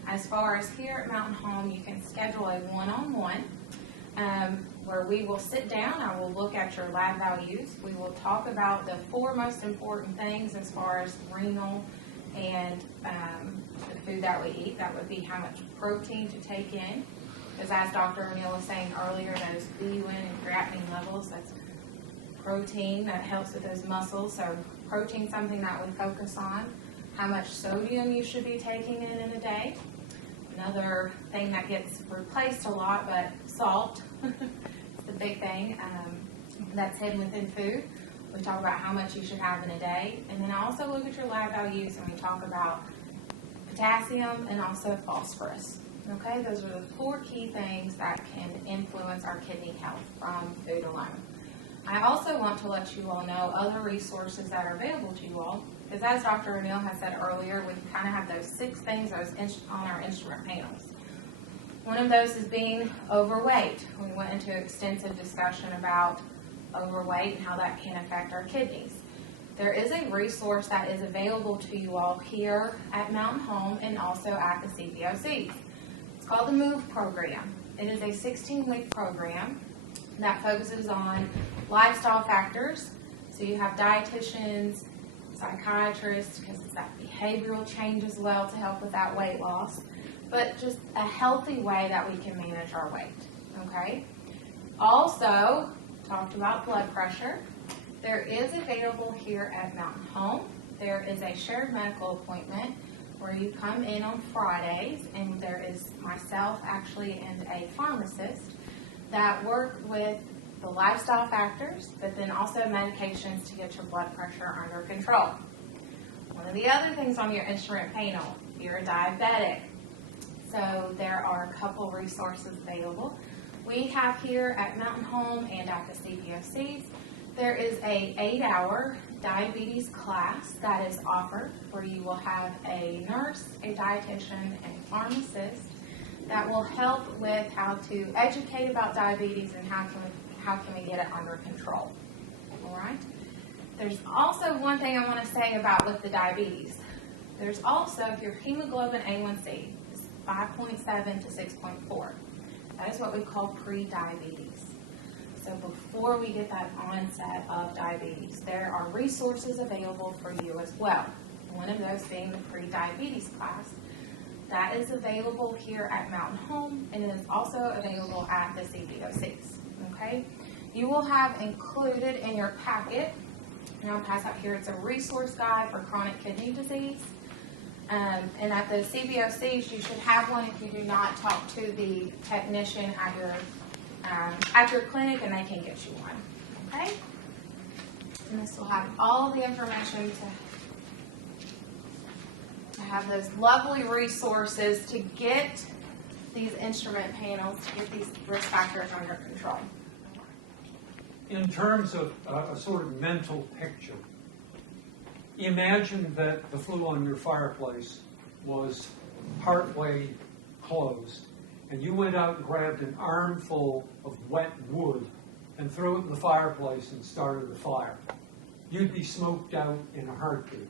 As far as here at Mountain Home, you can schedule a one-on-one where we will sit down. I will look at your lab values. We will talk about the 4 most important things as far as renal and the food that we eat. That would be how much protein to take in. Because as Dr. O'Neill was saying earlier, those BUN and creatinine levels, that's protein that helps with those muscles. So protein, something that we focus on. How much sodium you should be taking in a day. Another thing that gets replaced a lot, but salt is the big thing that's hidden within food. We talk about how much you should have in a day. And then I also look at your lab values and we talk about potassium and also phosphorus. Okay, those are the 4 key things that can influence our kidney health from food alone. I also want to let you all know other resources that are available to you all. Because as Dr. O'Neill has said earlier, we kind of have those 6 things on our instrument panels. One of those is being overweight. We went into extensive discussion about overweight and how that can affect our kidneys. There is a resource that is available to you all here at Mountain Home and also at the CBOCs. It's called the MOVE program. It is a 16-week program that focuses on lifestyle factors. So you have dietitians, psychiatrists, because it's that behavioral change as well to help with that weight loss, but just a healthy way that we can manage our weight. Okay. Also, talked about blood pressure. There is available here at Mountain Home. There is a shared medical appointment where you come in on Fridays, and there is myself actually and a pharmacist that work with the lifestyle factors, but then also medications to get your blood pressure under control. One of the other things on your instrument panel, you're a diabetic, so there are a couple resources available. We have here at Mountain Home and at the CBOCs, there is a 8-hour diabetes class that is offered where you will have a nurse, a dietitian, and a pharmacist that will help with how to educate about diabetes and how can we get it under control. All right? There's also one thing I want to say about with the diabetes. There's also, if your hemoglobin A1C is 5.7 to 6.4, that is what we call pre-diabetes. So before we get that onset of diabetes, there are resources available for you as well. One of those being the pre-diabetes class. That is available here at Mountain Home, and it is also available at the CBOCs. Okay? You will have included in your packet, and I'll pass out here, it's a resource guide for chronic kidney disease. And at the CBOCs, you should have one if you do not talk to the technician at your clinic, and they can get you one. Okay? And this will have all the information to have those lovely resources to get these instrument panels, to get these risk factors under control. In terms of a sort of mental picture, imagine that the flue on your fireplace was partway closed, and you went out and grabbed an armful of wet wood and threw it in the fireplace and started the fire. You'd be smoked out in a heartbeat.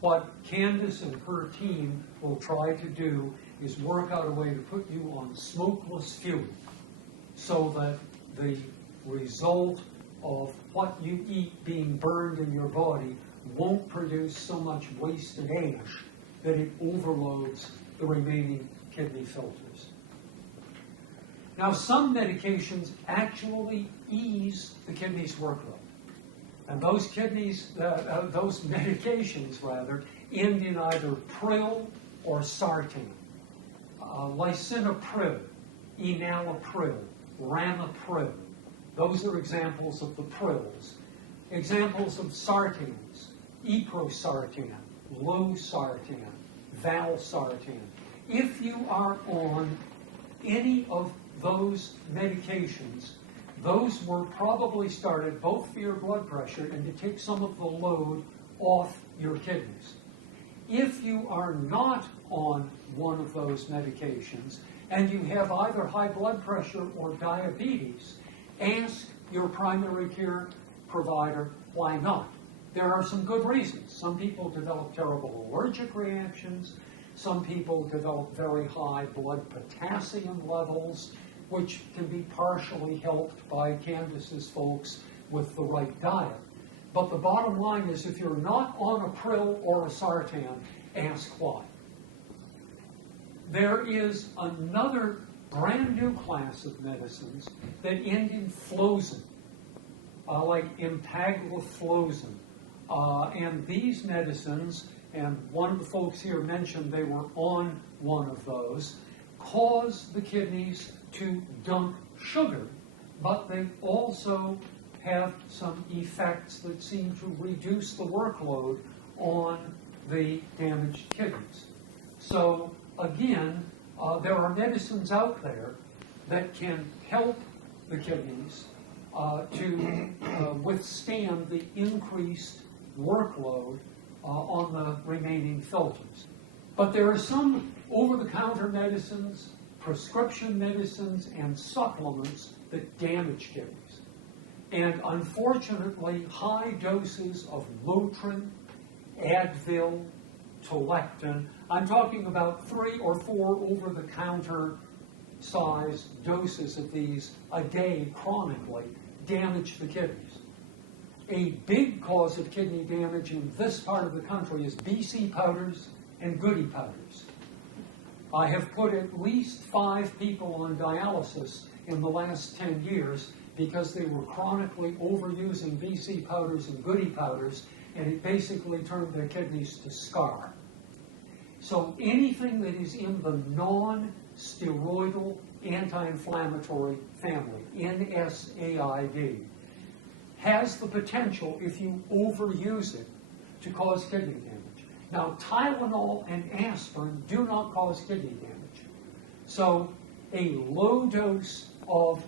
What Candace and her team will try to do is work out a way to put you on smokeless fuel so that the result of what you eat being burned in your body won't produce so much wasted ash that it overloads the remaining kidney filters. Now, some medications actually ease the kidney's workload. And those medications, end in either pril or sartan. Lisinopril, enalapril, ramipril. Those are examples of the prils. Examples of sartans, eprosartan, losartan, valsartan. If you are on any of those medications, those were probably started both for your blood pressure and to take some of the load off your kidneys. If you are not on one of those medications and you have either high blood pressure or diabetes, ask your primary care provider why not. There are some good reasons. Some people develop terrible allergic reactions. Some people develop very high blood potassium levels, which can be partially helped by Candace's folks with the right diet. But the bottom line is, if you're not on a pril or a sartan, ask why. There is another brand new class of medicines that end in flosin, like empagliflozin. And these medicines, and one of the folks here mentioned they were on one of those, cause the kidneys to dump sugar, but they also have some effects that seem to reduce the workload on the damaged kidneys. So again, there are medicines out there that can help the kidneys to withstand the increased workload on the remaining filters. But there are some over-the-counter medicines, prescription medicines, and supplements that damage kidneys. And unfortunately, high doses of Motrin, Advil, Tolectin, I'm talking about 3 or 4 over-the-counter size doses of these a day chronically, damage the kidneys. A big cause of kidney damage in this part of the country is BC powders and Goody powders. I have put at least 5 people on dialysis in the last 10 years because they were chronically overusing BC powders and goody powders, and it basically turned their kidneys to scar. So anything that is in the non-steroidal anti-inflammatory family, NSAID, has the potential, if you overuse it, to cause kidney damage. Now, Tylenol and aspirin do not cause kidney damage. So a low dose of,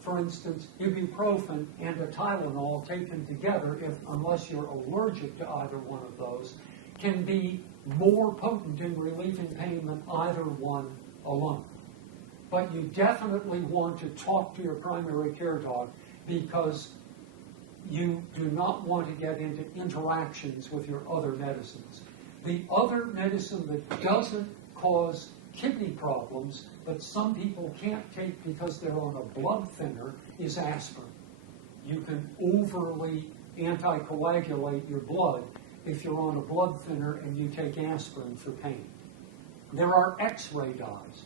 for instance, ibuprofen and a Tylenol taken together, unless you're allergic to either one of those, can be more potent in relieving pain than either one alone. But you definitely want to talk to your primary care doc because you do not want to get into interactions with your other medicines. The other medicine that doesn't cause kidney problems, but some people can't take because they're on a blood thinner, is aspirin. You can overly anticoagulate your blood if you're on a blood thinner and you take aspirin for pain. There are X-ray dyes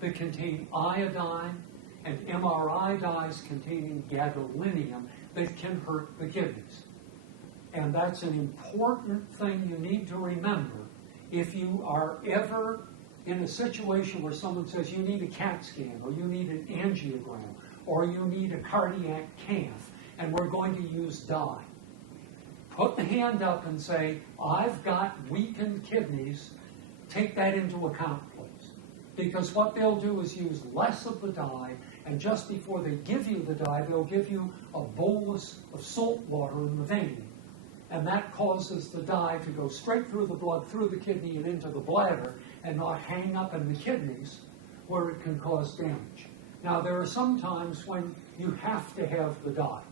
that contain iodine and MRI dyes containing gadolinium that can hurt the kidneys. And that's an important thing you need to remember if you are ever in a situation where someone says you need a CAT scan, or you need an angiogram, or you need a cardiac cath, and we're going to use dye. Put the hand up and say, I've got weakened kidneys. Take that into account, please. Because what they'll do is use less of the dye, and just before they give you the dye, they'll give you a bolus of salt water in the vein. And that causes the dye to go straight through the blood, through the kidney, and into the bladder, and not hang up in the kidneys where it can cause damage. Now, there are some times when you have to have the dye.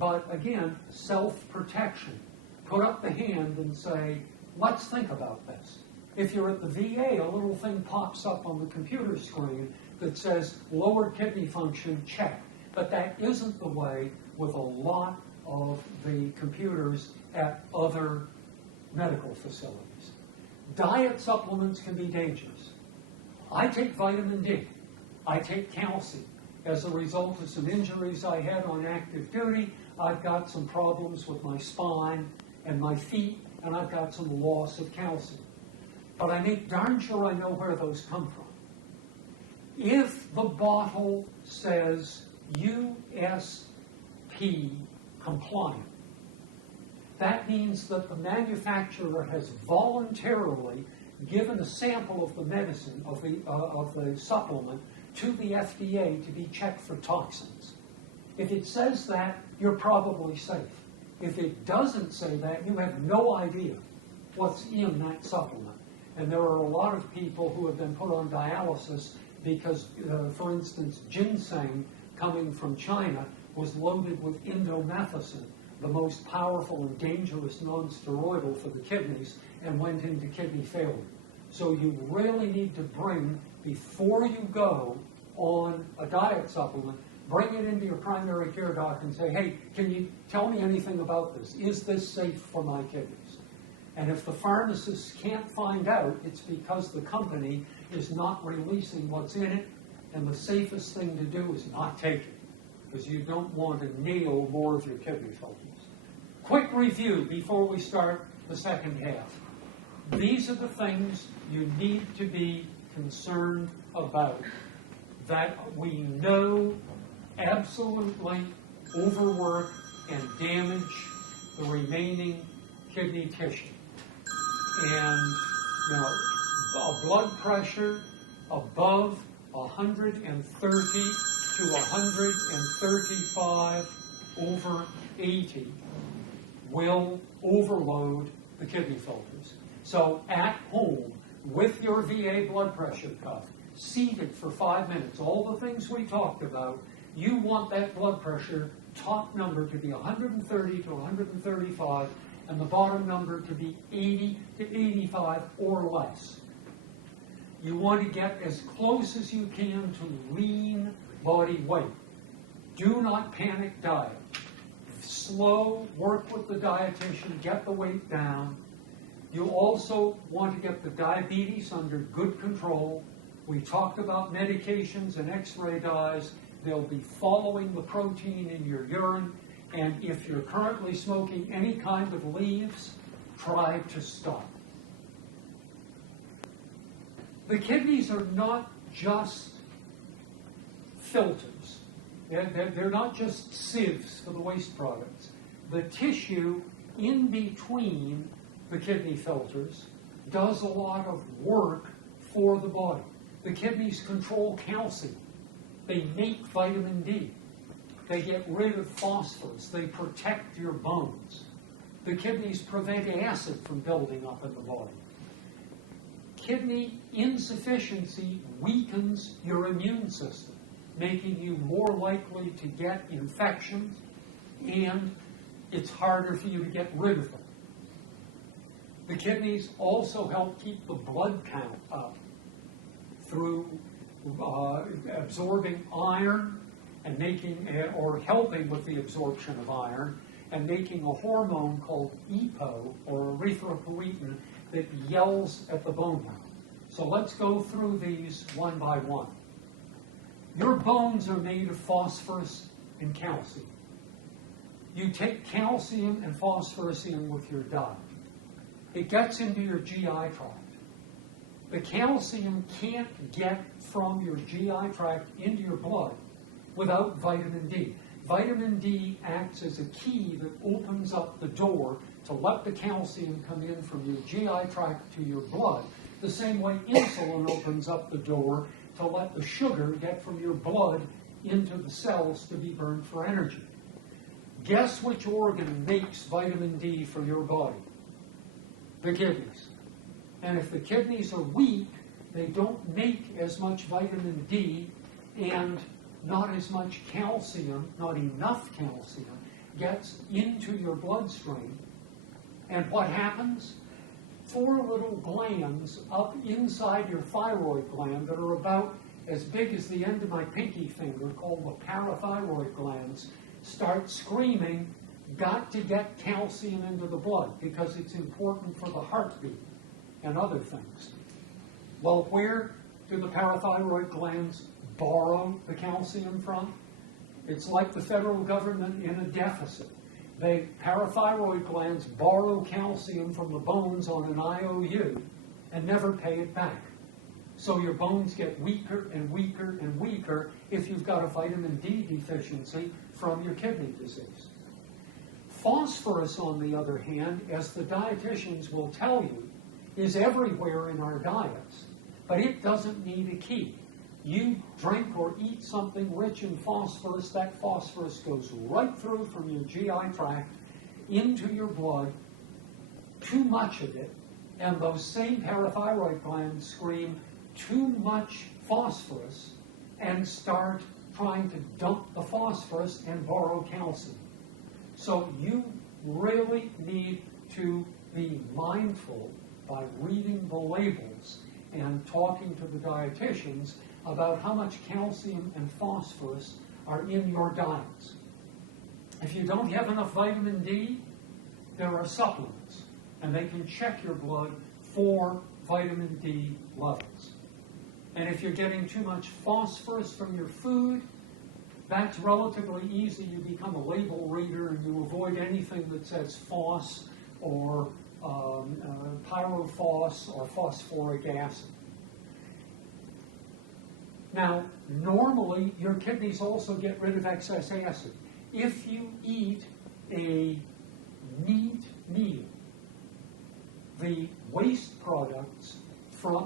But again, self-protection. Put up the hand and say, let's think about this. If you're at the VA, a little thing pops up on the computer screen that says lower kidney function, check. But that isn't the way with a lot of the computers at other medical facilities. Diet supplements can be dangerous. I take vitamin D. I take calcium. As a result of some injuries I had on active duty, I've got some problems with my spine and my feet, and I've got some loss of calcium. But I make darn sure I know where those come from. If the bottle says USP compliant, that means that the manufacturer has voluntarily given a sample of the medicine, of the supplement, to the FDA to be checked for toxins. If it says that, you're probably safe. If it doesn't say that, you have no idea what's in that supplement. And there are a lot of people who have been put on dialysis because, for instance, ginseng coming from China was loaded with indomethacin, the most powerful and dangerous non-steroidal for the kidneys, and went into kidney failure. So you really need to bring, before you go on a diet supplement, bring it into your primary care doc and say, hey, can you tell me anything about this? Is this safe for my kidneys? And if the pharmacists can't find out, it's because the company is not releasing what's in it, and the safest thing to do is not take it, because you don't want to nail more of your kidney filters. Quick review before we start the second half. These are the things you need to be concerned about that we know absolutely overwork and damage the remaining kidney tissue. And, a blood pressure above 130 to 135 over 80 will overload the kidney filters. So at home, with your VA blood pressure cuff, seated for 5 minutes, all the things we talked about, you want that blood pressure top number to be 130 to 135, and the bottom number to be 80 to 85 or less. You want to get as close as you can to lean body weight. Do not panic diet. Slow, work with the dietitian, get the weight down. You also want to get the diabetes under good control. We talked about medications and X-ray dyes. They'll be following the protein in your urine. And if you're currently smoking any kind of leaves, try to stop. The kidneys are not just filters. They're not just sieves for the waste products. The tissue in between the kidney filters does a lot of work for the body. The kidneys control calcium. They make vitamin D. They get rid of phosphorus. They protect your bones. The kidneys prevent acid from building up in the body. Kidney insufficiency weakens your immune system, making you more likely to get infections, and it's harder for you to get rid of them. The kidneys also help keep the blood count up through absorbing iron and making, or helping with the absorption of iron, and making a hormone called EPO, or erythropoietin, that yells at the bone marrow. So let's go through these one by one. Your bones are made of phosphorus and calcium. You take calcium and phosphorus in with your diet. It gets into your GI tract. The calcium can't get from your GI tract into your blood without vitamin D. Vitamin D acts as a key that opens up the door to let the calcium come in from your GI tract to your blood, the same way insulin opens up the door to let the sugar get from your blood into the cells to be burned for energy. Guess which organ makes vitamin D for your body? The kidneys. And if the kidneys are weak, they don't make as much vitamin D, and not as much calcium, not enough calcium, gets into your bloodstream. And what happens? 4 little glands up inside your thyroid gland that are about as big as the end of my pinky finger, called the parathyroid glands, start screaming, got to get calcium into the blood because it's important for the heartbeat and other things. Well, where do the parathyroid glands borrow the calcium from? It's like the federal government in a deficit. The parathyroid glands borrow calcium from the bones on an IOU and never pay it back. So your bones get weaker and weaker and weaker if you've got a vitamin D deficiency from your kidney disease. Phosphorus, on the other hand, as the dietitians will tell you, is everywhere in our diets, but it doesn't need a key. You drink or eat something rich in phosphorus, that phosphorus goes right through from your GI tract into your blood, too much of it, and those same parathyroid glands scream, too much phosphorus, and start trying to dump the phosphorus and borrow calcium. So you really need to be mindful by reading the labels and talking to the dietitians about how much calcium and phosphorus are in your diets. If you don't have enough vitamin D, there are supplements, and they can check your blood for vitamin D levels. And if you're getting too much phosphorus from your food, that's relatively easy. You become a label reader and you avoid anything that says phos or pyrophos or phosphoric acid. Now, normally, your kidneys also get rid of excess acid. If you eat a meat meal, the waste products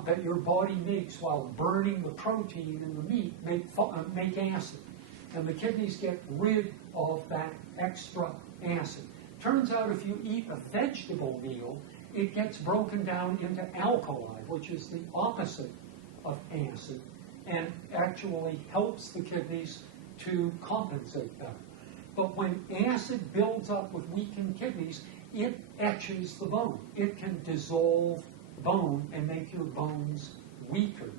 that your body makes while burning the protein in the meat make acid. And the kidneys get rid of that extra acid. Turns out if you eat a vegetable meal, it gets broken down into alkali, which is the opposite of acid, and actually helps the kidneys to compensate better. But when acid builds up with weakened kidneys, it etches the bone. It can dissolve bone and make your bones weaker.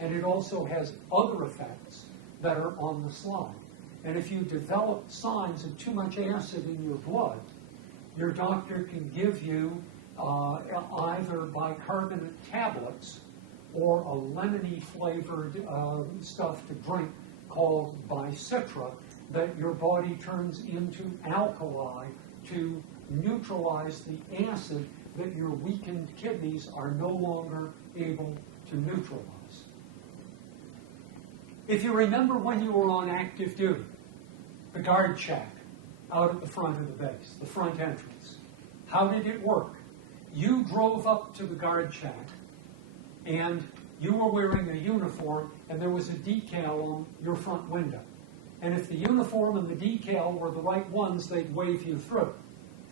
And it also has other effects that are on the slide. And if you develop signs of too much acid in your blood, your doctor can give you either bicarbonate tablets or a lemony flavored stuff to drink called bicitra that your body turns into alkali to neutralize the acid that your weakened kidneys are no longer able to neutralize. If you remember when you were on active duty, the guard shack out at the front of the base, the front entrance, how did it work? You drove up to the guard shack and you were wearing a uniform and there was a decal on your front window. And if the uniform and the decal were the right ones, they'd wave you through.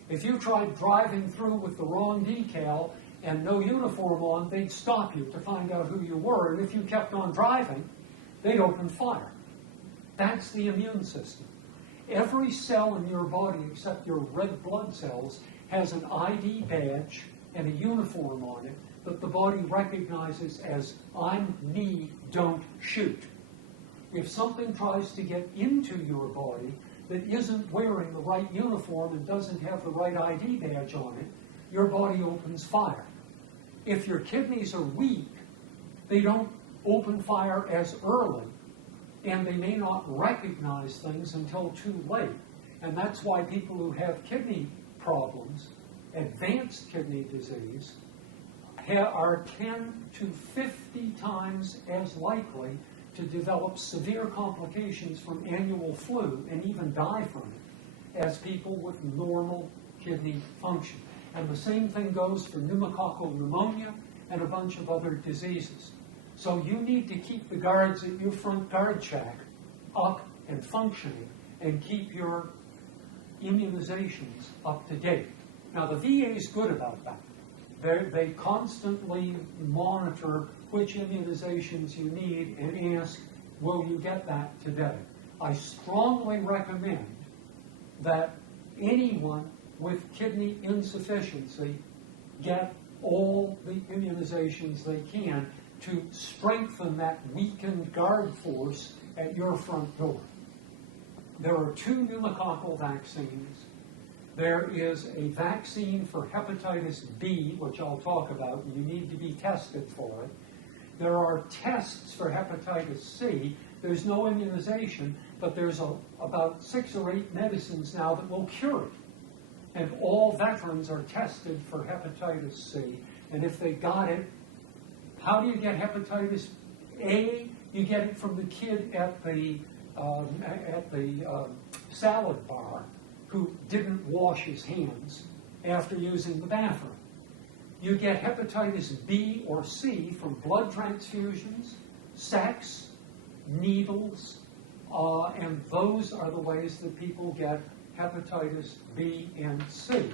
If you tried driving through with the wrong decal and no uniform on, they'd stop you to find out who you were. And if you kept on driving, they'd open fire. That's the immune system. Every cell in your body except your red blood cells has an ID badge and a uniform on it that the body recognizes as, I'm me, don't shoot. If something tries to get into your body that isn't wearing the right uniform and doesn't have the right ID badge on it, your body opens fire. If your kidneys are weak, they don't open fire as early, and they may not recognize things until too late. And that's why people who have kidney problems, advanced kidney disease, are 10 to 50 times as likely to develop severe complications from annual flu and even die from it as people with normal kidney function. And the same thing goes for pneumococcal pneumonia and a bunch of other diseases. So you need to keep the guards at your front guard shack up and functioning and keep your immunizations up to date. Now the VA is good about that. They constantly monitor which immunizations you need and ask, will you get that today? I strongly recommend that anyone with kidney insufficiency get all the immunizations they can to strengthen that weakened guard force at your front door. There are 2 pneumococcal vaccines. There is a vaccine for hepatitis B, which I'll talk about, and you need to be tested for it. There are tests for hepatitis C. There's no immunization, but there's about 6 or 8 medicines now that will cure it. And all veterans are tested for hepatitis C. And if they got it, how do you get hepatitis A? You get it from the kid at the salad bar who didn't wash his hands after using the bathroom. You get hepatitis B or C from blood transfusions, sex, needles, and those are the ways that people get hepatitis B and C.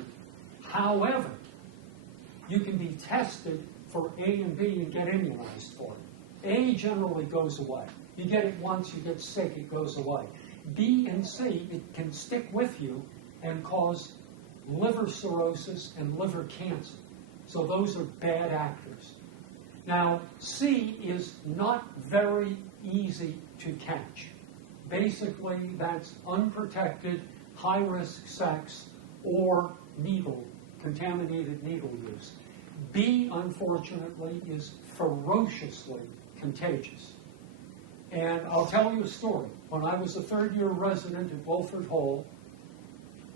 However, you can be tested for A and B and get immunized for it. A generally goes away. You get it once, you get sick, it goes away. B and C, it can stick with you and cause liver cirrhosis and liver cancer. So those are bad actors. Now, C is not very easy to catch. Basically, that's unprotected, high-risk sex or contaminated needle use. B, unfortunately, is ferociously contagious. And I'll tell you a story. When I was a third-year resident at Wilford Hall,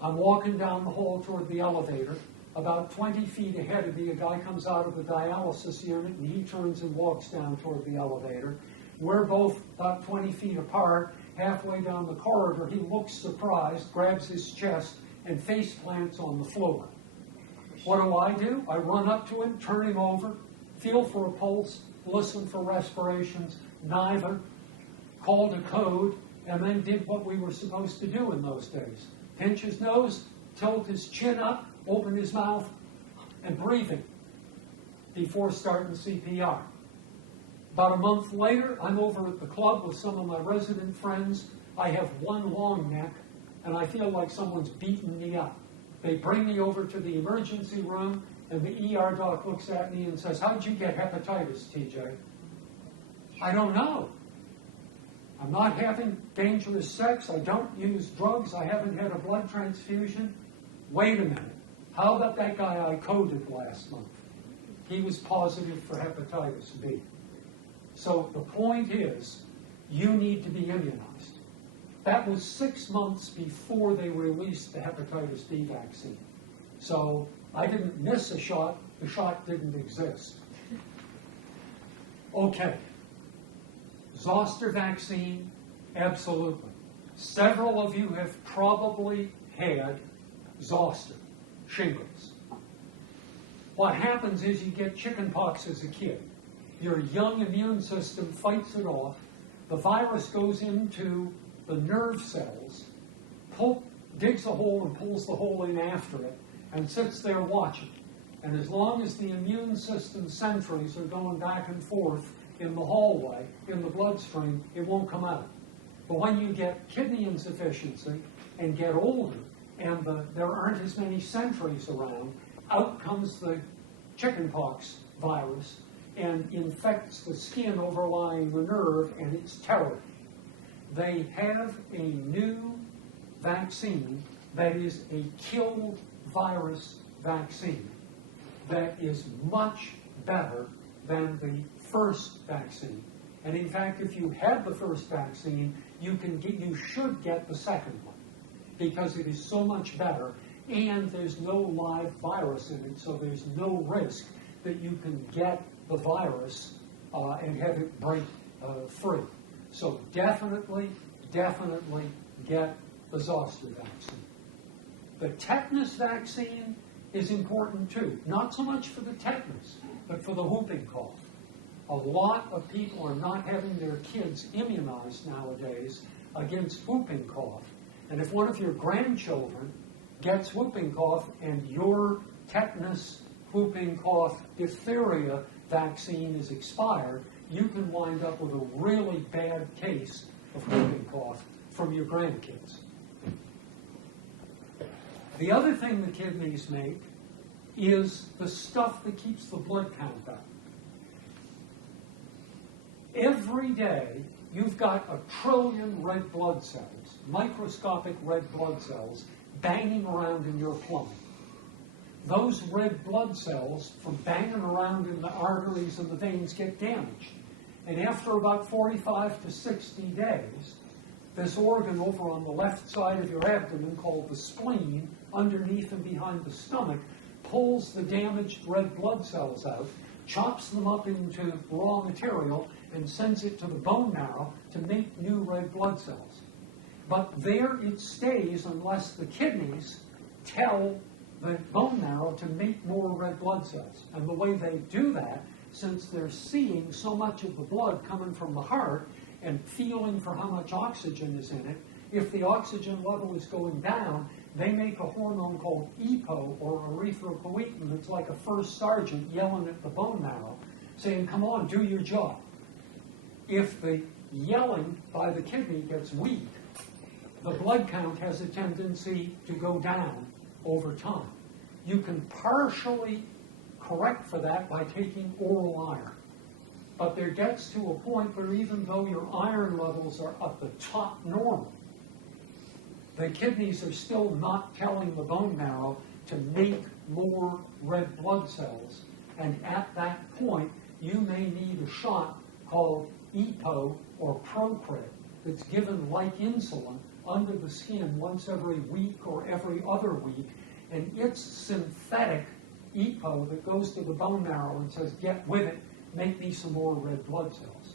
I'm walking down the hall toward the elevator. About 20 feet ahead of me, a guy comes out of the dialysis unit, and he turns and walks down toward the elevator. We're both about 20 feet apart. Halfway down the corridor, he looks surprised, grabs his chest, and face plants on the floor. What do? I run up to him, turn him over, feel for a pulse, listen for respirations, neither, called a code, and then did what we were supposed to do in those days. Pinch his nose, tilt his chin up, open his mouth, and breathing before starting CPR. About a month later, I'm over at the club with some of my resident friends. I have one long neck, and I feel like someone's beating me up. They bring me over to the emergency room, and the ER doc looks at me and says, "How did you get hepatitis, TJ?" I don't know. I'm not having dangerous sex. I don't use drugs. I haven't had a blood transfusion. Wait a minute. How about that guy I coded last month? He was positive for hepatitis B. So the point is, you need to be immunized. That was 6 months before they released the hepatitis B vaccine. So I didn't miss a shot. The shot didn't exist. Okay. Zoster vaccine, absolutely. Several of you have probably had zoster, shingles. What happens is you get chickenpox as a kid. Your young immune system fights it off. The virus goes into the nerve cells, digs a hole and pulls the hole in after it, and sits there watching. And as long as the immune system sentries are going back and forth in the hallway, in the bloodstream, it won't come out. But when you get kidney insufficiency and get older, and there aren't as many sentries around, out comes the chickenpox virus and infects the skin overlying the nerve, and it's terrible. They have a new vaccine that is a killed virus vaccine that is much better than the first vaccine. And in fact, if you had the first vaccine, you should get the second one because it is so much better, and there's no live virus in it, so there's no risk that you can get the virus and have it break free. So definitely get the zoster vaccine. The tetanus vaccine is important too, not so much for the tetanus, but for the whooping cough. A lot of people are not having their kids immunized nowadays against whooping cough. And if one of your grandchildren gets whooping cough and your tetanus, whooping cough, diphtheria vaccine is expired, you can wind up with a really bad case of whooping cough from your grandkids. The other thing the kidneys make is the stuff that keeps the blood count up. Every day, you've got 1 trillion red blood cells, microscopic red blood cells, banging around in your plumbing. Those red blood cells, from banging around in the arteries and the veins, get damaged. And after about 45 to 60 days, this organ over on the left side of your abdomen, called the spleen, underneath and behind the stomach, pulls the damaged red blood cells out, chops them up into raw material, and sends it to the bone marrow to make new red blood cells. But there it stays unless the kidneys tell the bone marrow to make more red blood cells. And the way they do that, since they're seeing so much of the blood coming from the heart and feeling for how much oxygen is in it, if the oxygen level is going down, they make a hormone called EPO, or erythropoietin, that's like a first sergeant yelling at the bone marrow, saying, come on, do your job. If the yelling by the kidney gets weak, the blood count has a tendency to go down over time. You can partially correct for that by taking oral iron. But there gets to a point where even though your iron levels are at the top normal, the kidneys are still not telling the bone marrow to make more red blood cells. And at that point, you may need a shot called EPO or Procrit that's given like insulin under the skin once every week or every other week. And it's synthetic EPO that goes to the bone marrow and says, get with it, make me some more red blood cells.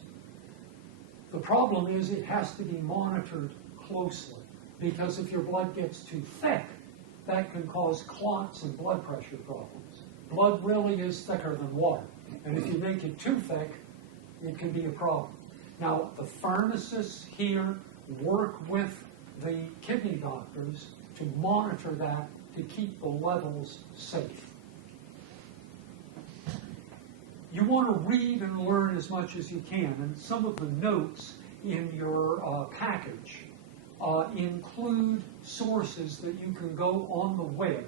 The problem is it has to be monitored closely, because if your blood gets too thick, that can cause clots and blood pressure problems. Blood really is thicker than water, and if you make it too thick, it can be a problem. Now, the pharmacists here work with the kidney doctors to monitor that, to keep the levels safe. You want to read and learn as much as you can, and some of the notes in your package include sources that you can go on the web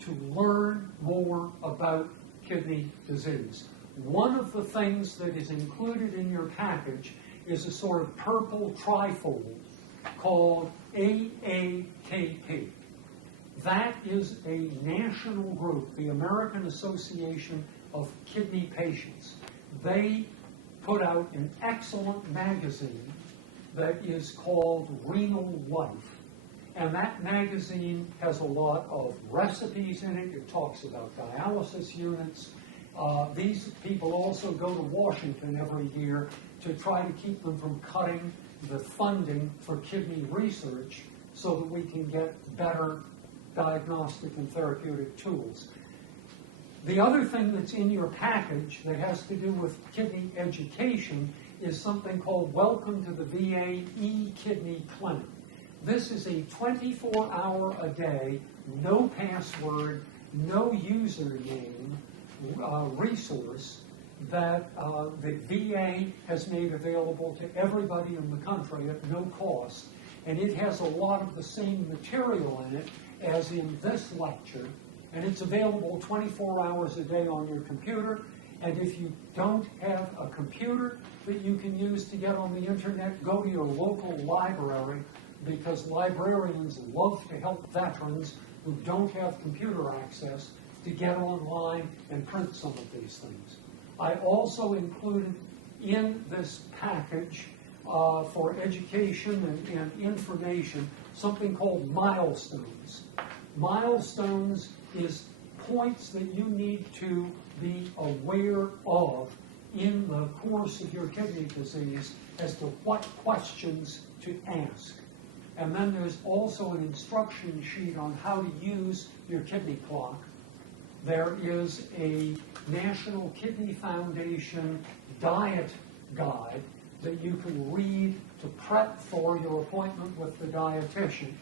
to learn more about kidney disease. One of the things that is included in your package is a sort of purple trifold called AAKP. That is a national group, the American Association of Kidney Patients. They put out an excellent magazine that is called Renal Life. And that magazine has a lot of recipes in it. It talks about dialysis units. These people also go to Washington every year to try to keep them from cutting the funding for kidney research so that we can get better diagnostic and therapeutic tools. The other thing that's in your package that has to do with kidney education is something called Welcome to the VA e-Kidney Clinic. This is a 24-hour-a-day, no password, no username resource that the VA has made available to everybody in the country at no cost. And it has a lot of the same material in it as in this lecture. And it's available 24 hours a day on your computer. And if you don't have a computer that you can use to get on the internet, go to your local library, because librarians love to help veterans who don't have computer access to get online and print some of these things. I also included in this package for education and information something called milestones. Milestones is points that you need to be aware of in the course of your kidney disease as to what questions to ask. And then there's also an instruction sheet on how to use your kidney clock. There is a National Kidney Foundation diet guide that you can read to prep for your appointment with the dietitian.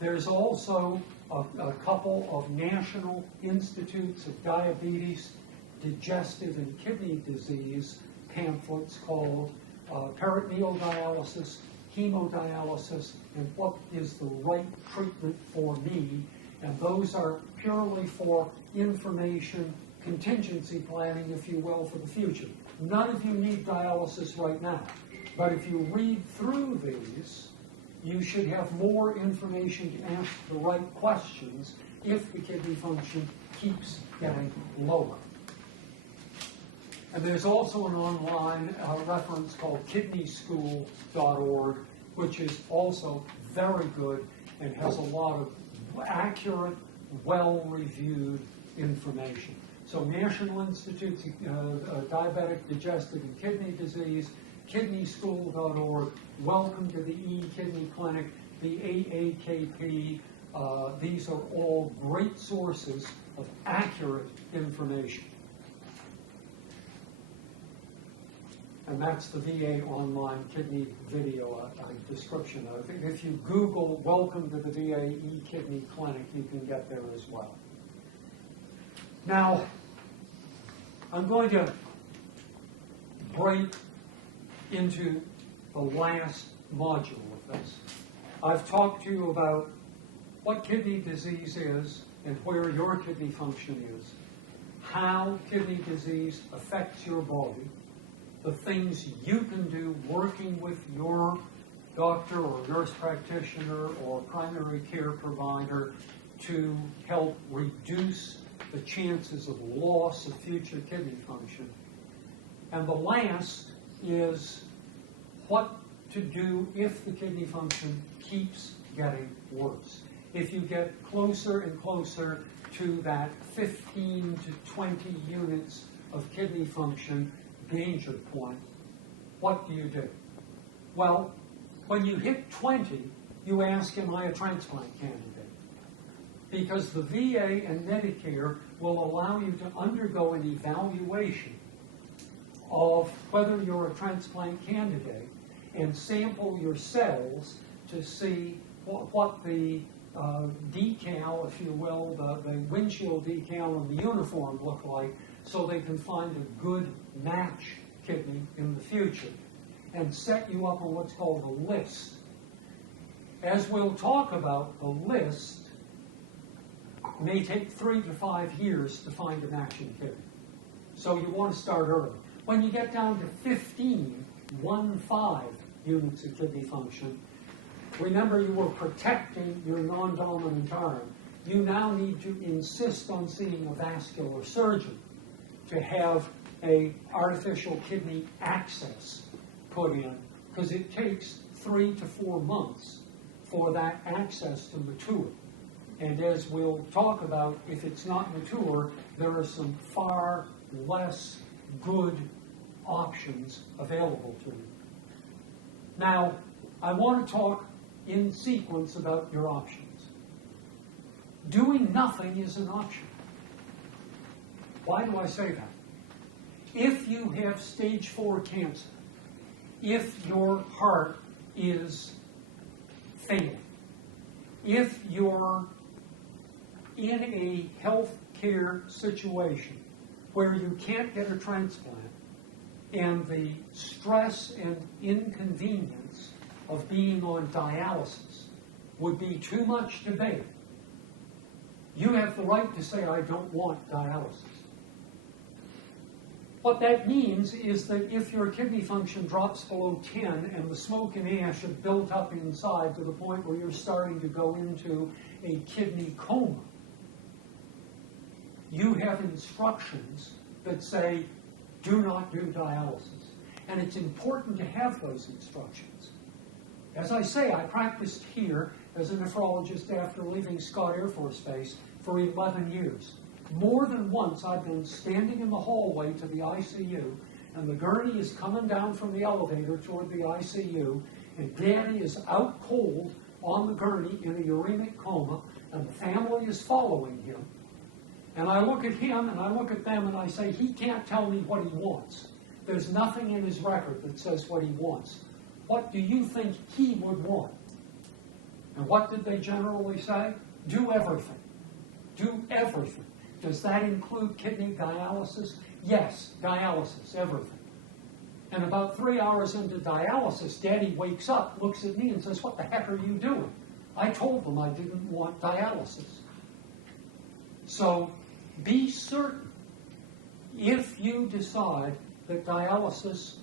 There's also a couple of National Institutes of Diabetes, Digestive and Kidney Disease pamphlets called Peritoneal Dialysis, Hemodialysis, and What is the Right Treatment for Me. And those are purely for information, contingency planning, if you will, for the future. None of you need dialysis right now. But if you read through these, you should have more information to ask the right questions if the kidney function keeps getting lower. And there's also an online reference called kidneyschool.org, which is also very good and has a lot of accurate, well-reviewed information. So National Institutes of Diabetic, Digestive, and Kidney Disease, kidneyschool.org, Welcome to the e-Kidney Clinic, the AAKP. These are all great sources of accurate information. And that's the VA online kidney video description of it. If you Google Welcome to the VA e-Kidney Clinic, you can get there as well. Now, I'm going to break into the last module of this. I've talked to you about what kidney disease is and where your kidney function is, how kidney disease affects your body, the things you can do working with your doctor or nurse practitioner or primary care provider to help reduce the chances of loss of future kidney function. And the last is what to do if the kidney function keeps getting worse. If you get closer and closer to that 15 to 20 units of kidney function danger point, what do you do? Well, when you hit 20, you ask, am I a transplant candidate? Because the VA and Medicare will allow you to undergo an evaluation of whether you're a transplant candidate and sample your cells to see what the decal, if you will, the windshield decal and the uniform look like, so they can find a good match kidney in the future and set you up on what's called a list. As we'll talk about, the list may take 3 to 5 years to find a matching kidney. So you want to start early. When you get down to 15 units of kidney function, remember you were protecting your non-dominant arm. You now need to insist on seeing a vascular surgeon to have a artificial kidney access put in because it takes 3 to 4 months for that access to mature. And as we'll talk about, if it's not mature, there are some far less good options available to you. Now, I want to talk in sequence about your options. Doing nothing is an option. Why do I say that? If you have stage 4 cancer, if your heart is failing, if you're in a health care situation where you can't get a transplant and the stress and inconvenience of being on dialysis would be too much to bear, you have the right to say, I don't want dialysis. What that means is that if your kidney function drops below 10 and the smoke and ash have built up inside to the point where you're starting to go into a kidney coma, you have instructions that say, do not do dialysis. And it's important to have those instructions. As I say, I practiced here as a nephrologist after leaving Scott Air Force Base for 11 years. More than once I've been standing in the hallway to the ICU, and the gurney is coming down from the elevator toward the ICU, and Daddy is out cold on the gurney in a uremic coma, and the family is following him. And I look at him, and I look at them, and I say, he can't tell me what he wants. There's nothing in his record that says what he wants. What do you think he would want? And what did they generally say? Do everything. Do everything. Does that include kidney dialysis? Yes, dialysis, everything. And about 3 hours into dialysis, Daddy wakes up, looks at me, and says, what the heck are you doing? I told them I didn't want dialysis. So be certain, if you decide that dialysis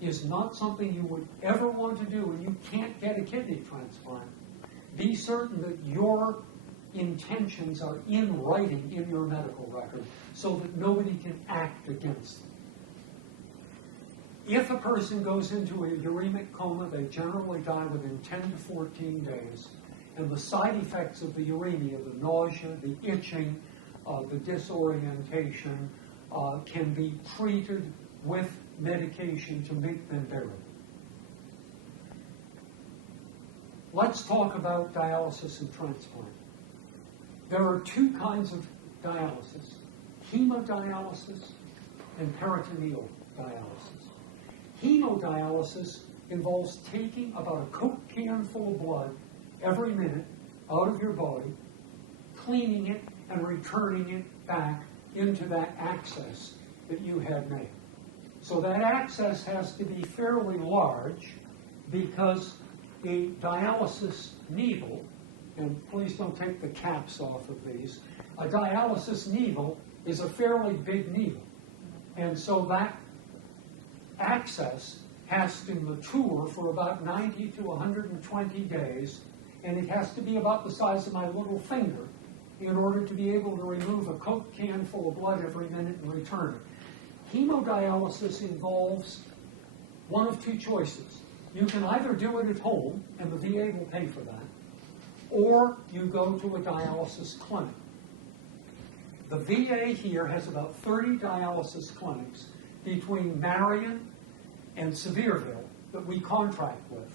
is not something you would ever want to do and you can't get a kidney transplant, be certain that your intentions are in writing in your medical record so that nobody can act against them. If a person goes into a uremic coma, they generally die within 10 to 14 days, and the side effects of the uremia, the nausea, the itching, the disorientation, can be treated with medication to make them bearable. Let's talk about dialysis and transplant. There are 2 kinds of dialysis, hemodialysis and peritoneal dialysis. Hemodialysis involves taking about a Coke can full of blood every minute out of your body, cleaning it, and returning it back into that access that you had made. So that access has to be fairly large because a dialysis needle, and please don't take the caps off of these, a dialysis needle is a fairly big needle. And so that access has to mature for about 90 to 120 days, and it has to be about the size of my little finger in order to be able to remove a Coke can full of blood every minute and return it. Hemodialysis involves one of 2 choices. You can either do it at home, and the VA will pay for that, or you go to a dialysis clinic. The VA here has about 30 dialysis clinics between Marion and Sevierville that we contract with,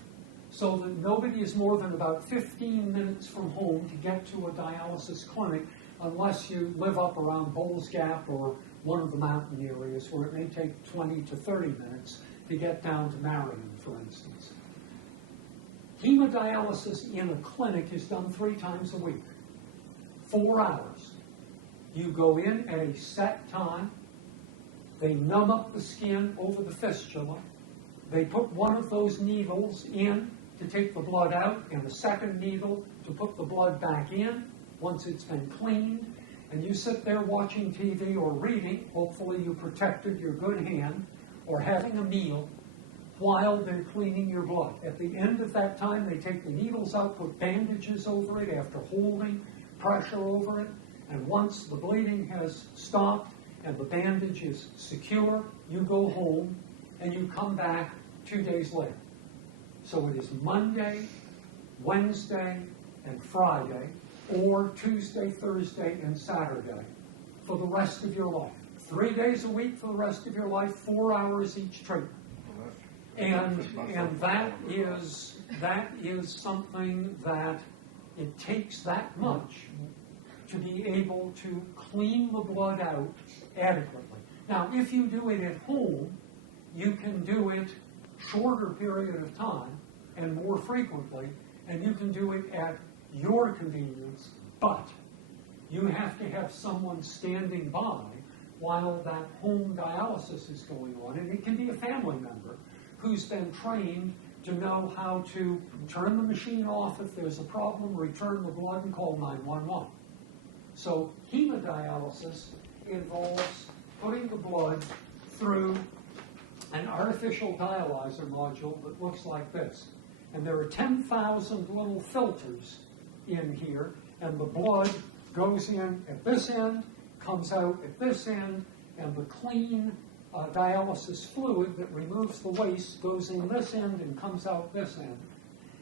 so that nobody is more than about 15 minutes from home to get to a dialysis clinic unless you live up around Bowles Gap or one of the mountain areas where it may take 20 to 30 minutes to get down to Marion, for instance. Hemodialysis in a clinic is done 3 times a week, 4 hours. You go in at a set time. They numb up the skin over the fistula. They put one of those needles in to take the blood out, and the second needle to put the blood back in once it's been cleaned. And you sit there watching TV or reading. Hopefully you protected your good hand, or having a meal while they're cleaning your blood. At the end of that time, they take the needles out, put bandages over it after holding pressure over it, and once the bleeding has stopped and the bandage is secure, you go home and you come back 2 days later. So it is Monday, Wednesday, and Friday, or Tuesday, Thursday, and Saturday for the rest of your life. 3 days a week for the rest of your life, 4 hours each treatment. And that is something that it takes that much to be able to clean the blood out adequately. Now, if you do it at home, you can do it shorter period of time and more frequently, and you can do it at your convenience, but you have to have someone standing by while that home dialysis is going on, and it can be a family member who's been trained to know how to turn the machine off if there's a problem, return the blood, and call 911. So hemodialysis involves putting the blood through an artificial dialyzer module that looks like this. And there are 10,000 little filters in here, and the blood goes in at this end, comes out at this end, and the clean dialysis fluid that removes the waste goes in this end and comes out this end.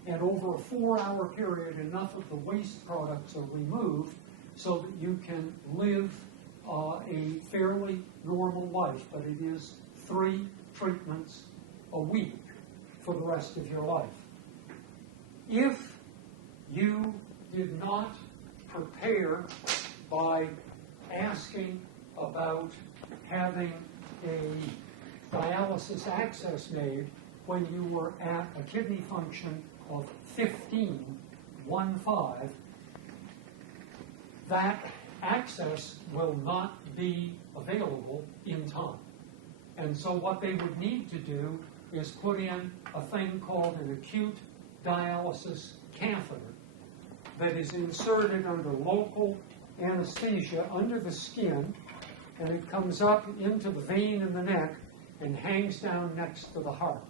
And over a 4-hour period, enough of the waste products are removed so that you can live a fairly normal life. But it is 3 treatments a week for the rest of your life. If you did not prepare by asking about having a dialysis access made when you were at a kidney function of 15, that access will not be available in time. And so what they would need to do is put in a thing called an acute dialysis catheter that is inserted under local anesthesia under the skin, and it comes up into the vein in the neck and hangs down next to the heart.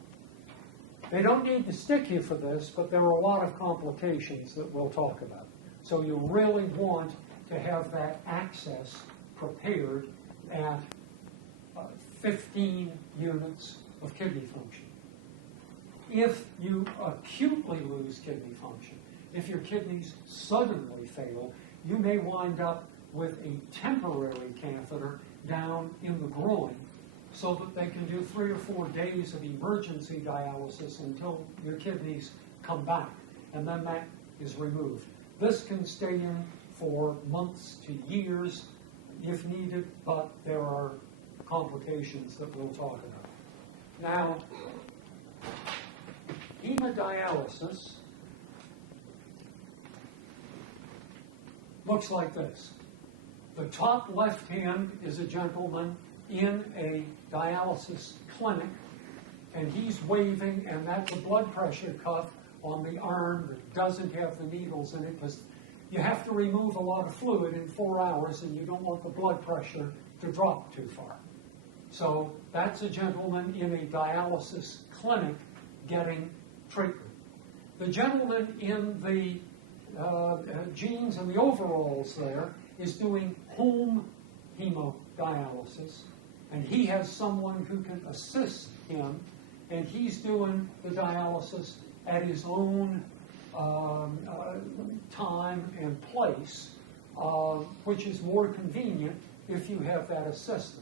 They don't need to stick you for this, but there are a lot of complications that we'll talk about. So you really want to have that access prepared at 15 units of kidney function. If you acutely lose kidney function, if your kidneys suddenly fail, you may wind up with a temporary catheter down in the groin so that they can do 3 or 4 days of emergency dialysis until your kidneys come back, and then that is removed. This can stay in for months to years if needed, but there are complications that we'll talk about. Now, hemodialysis looks like this. The top left hand is a gentleman in a dialysis clinic, and he's waving, and that's a blood pressure cuff on the arm that doesn't have the needles in it, because you have to remove a lot of fluid in 4 hours, and you don't want the blood pressure to drop too far. So that's a gentleman in a dialysis clinic getting treatment. The gentleman in the jeans and the overalls there is doing home hemodialysis, and he has someone who can assist him, and he's doing the dialysis at his own time and place, which is more convenient if you have that assistant.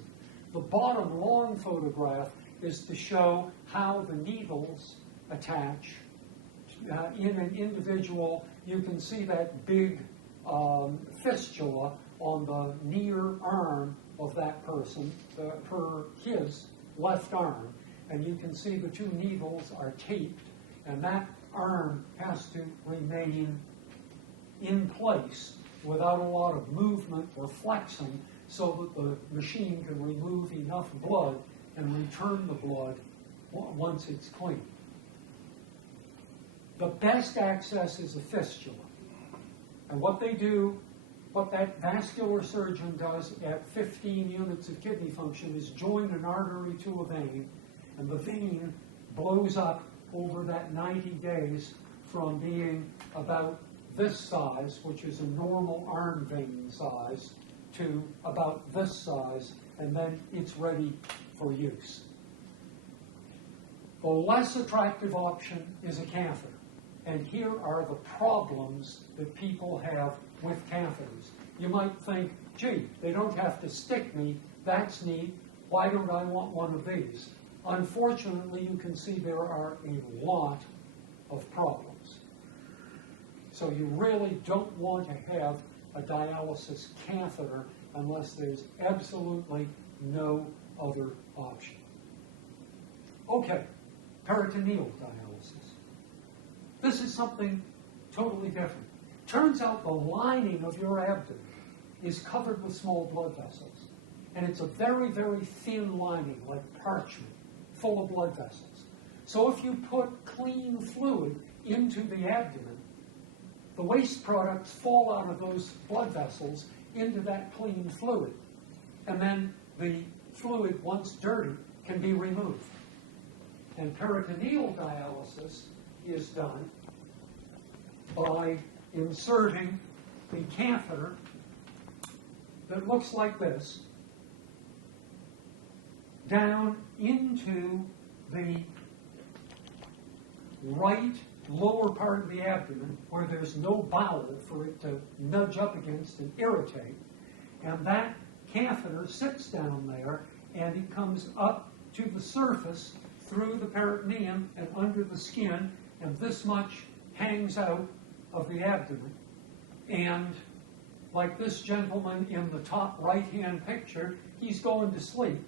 The bottom long photograph is to show how the needles attach in an individual. You can see that big fistula on the near arm of that person, per his left arm, and you can see the 2 needles are taped, and that arm has to remain in place without a lot of movement or flexing so that the machine can remove enough blood and return the blood once it's clean. The best access is a fistula. And what they do, what that vascular surgeon does at 15 units of kidney function is join an artery to a vein, and the vein blows up over that 90 days from being about this size, which is a normal arm vein size, to about this size, and then it's ready for use. The less attractive option is a catheter. And here are the problems that people have with catheters. You might think, gee, they don't have to stick me. That's neat. Why don't I want one of these? Unfortunately, you can see there are a lot of problems. So you really don't want to have a dialysis catheter unless there's absolutely no other option. Okay, peritoneal dialysis. This is something totally different. Turns out the lining of your abdomen is covered with small blood vessels. And it's a very, very thin lining, like parchment, full of blood vessels. So if you put clean fluid into the abdomen, the waste products fall out of those blood vessels into that clean fluid. And then the fluid, once dirty, can be removed. And peritoneal dialysis is done by inserting the catheter that looks like this down into the right lower part of the abdomen where there's no bowel for it to nudge up against and irritate. And that catheter sits down there and it comes up to the surface through the peritoneum and under the skin, and this much hangs out of the abdomen. And like this gentleman in the top right-hand picture, he's going to sleep.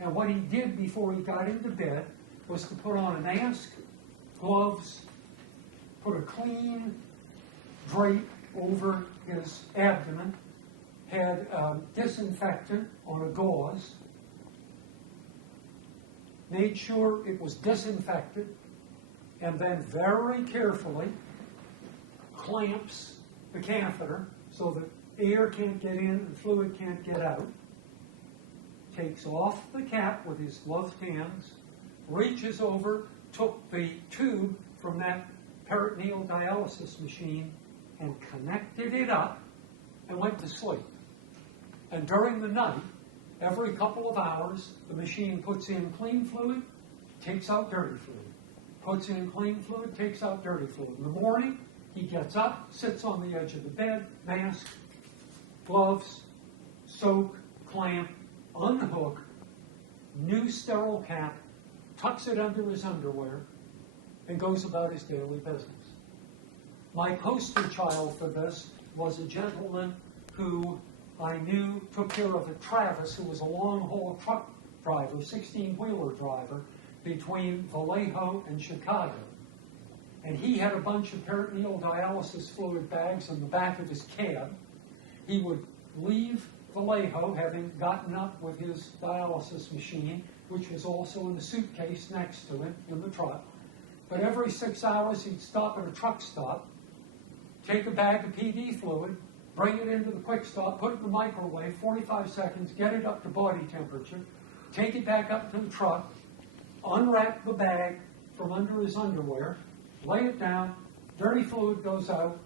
And what he did before he got into bed was to put on a mask, gloves, put a clean drape over his abdomen, had disinfectant on a gauze, made sure it was disinfected, and then very carefully clamps the catheter so that air can't get in and fluid can't get out, takes off the cap with his gloved hands, reaches over, took the tube from that peritoneal dialysis machine and connected it up and went to sleep. And during the night, every couple of hours, the machine puts in clean fluid, takes out dirty fluid. Puts in clean fluid, takes out dirty fluid. In the morning, he gets up, sits on the edge of the bed, mask, gloves, soak, clamp, unhook, new sterile cap, tucks it under his underwear, and goes about his daily business. My poster child for this was a gentleman who I knew took care of a Travis, who was a long-haul truck driver, 16-wheeler driver, between Vallejo and Chicago. And he had a bunch of peritoneal dialysis fluid bags in the back of his cab. He would leave Vallejo, having gotten up with his dialysis machine, which was also in the suitcase next to him in the truck. But every 6 hours, he'd stop at a truck stop, take a bag of PD fluid, bring it into the quick stop, put it in the microwave, 45 seconds, get it up to body temperature, take it back up to the truck, unwrap the bag from under his underwear, lay it down, dirty fluid goes out,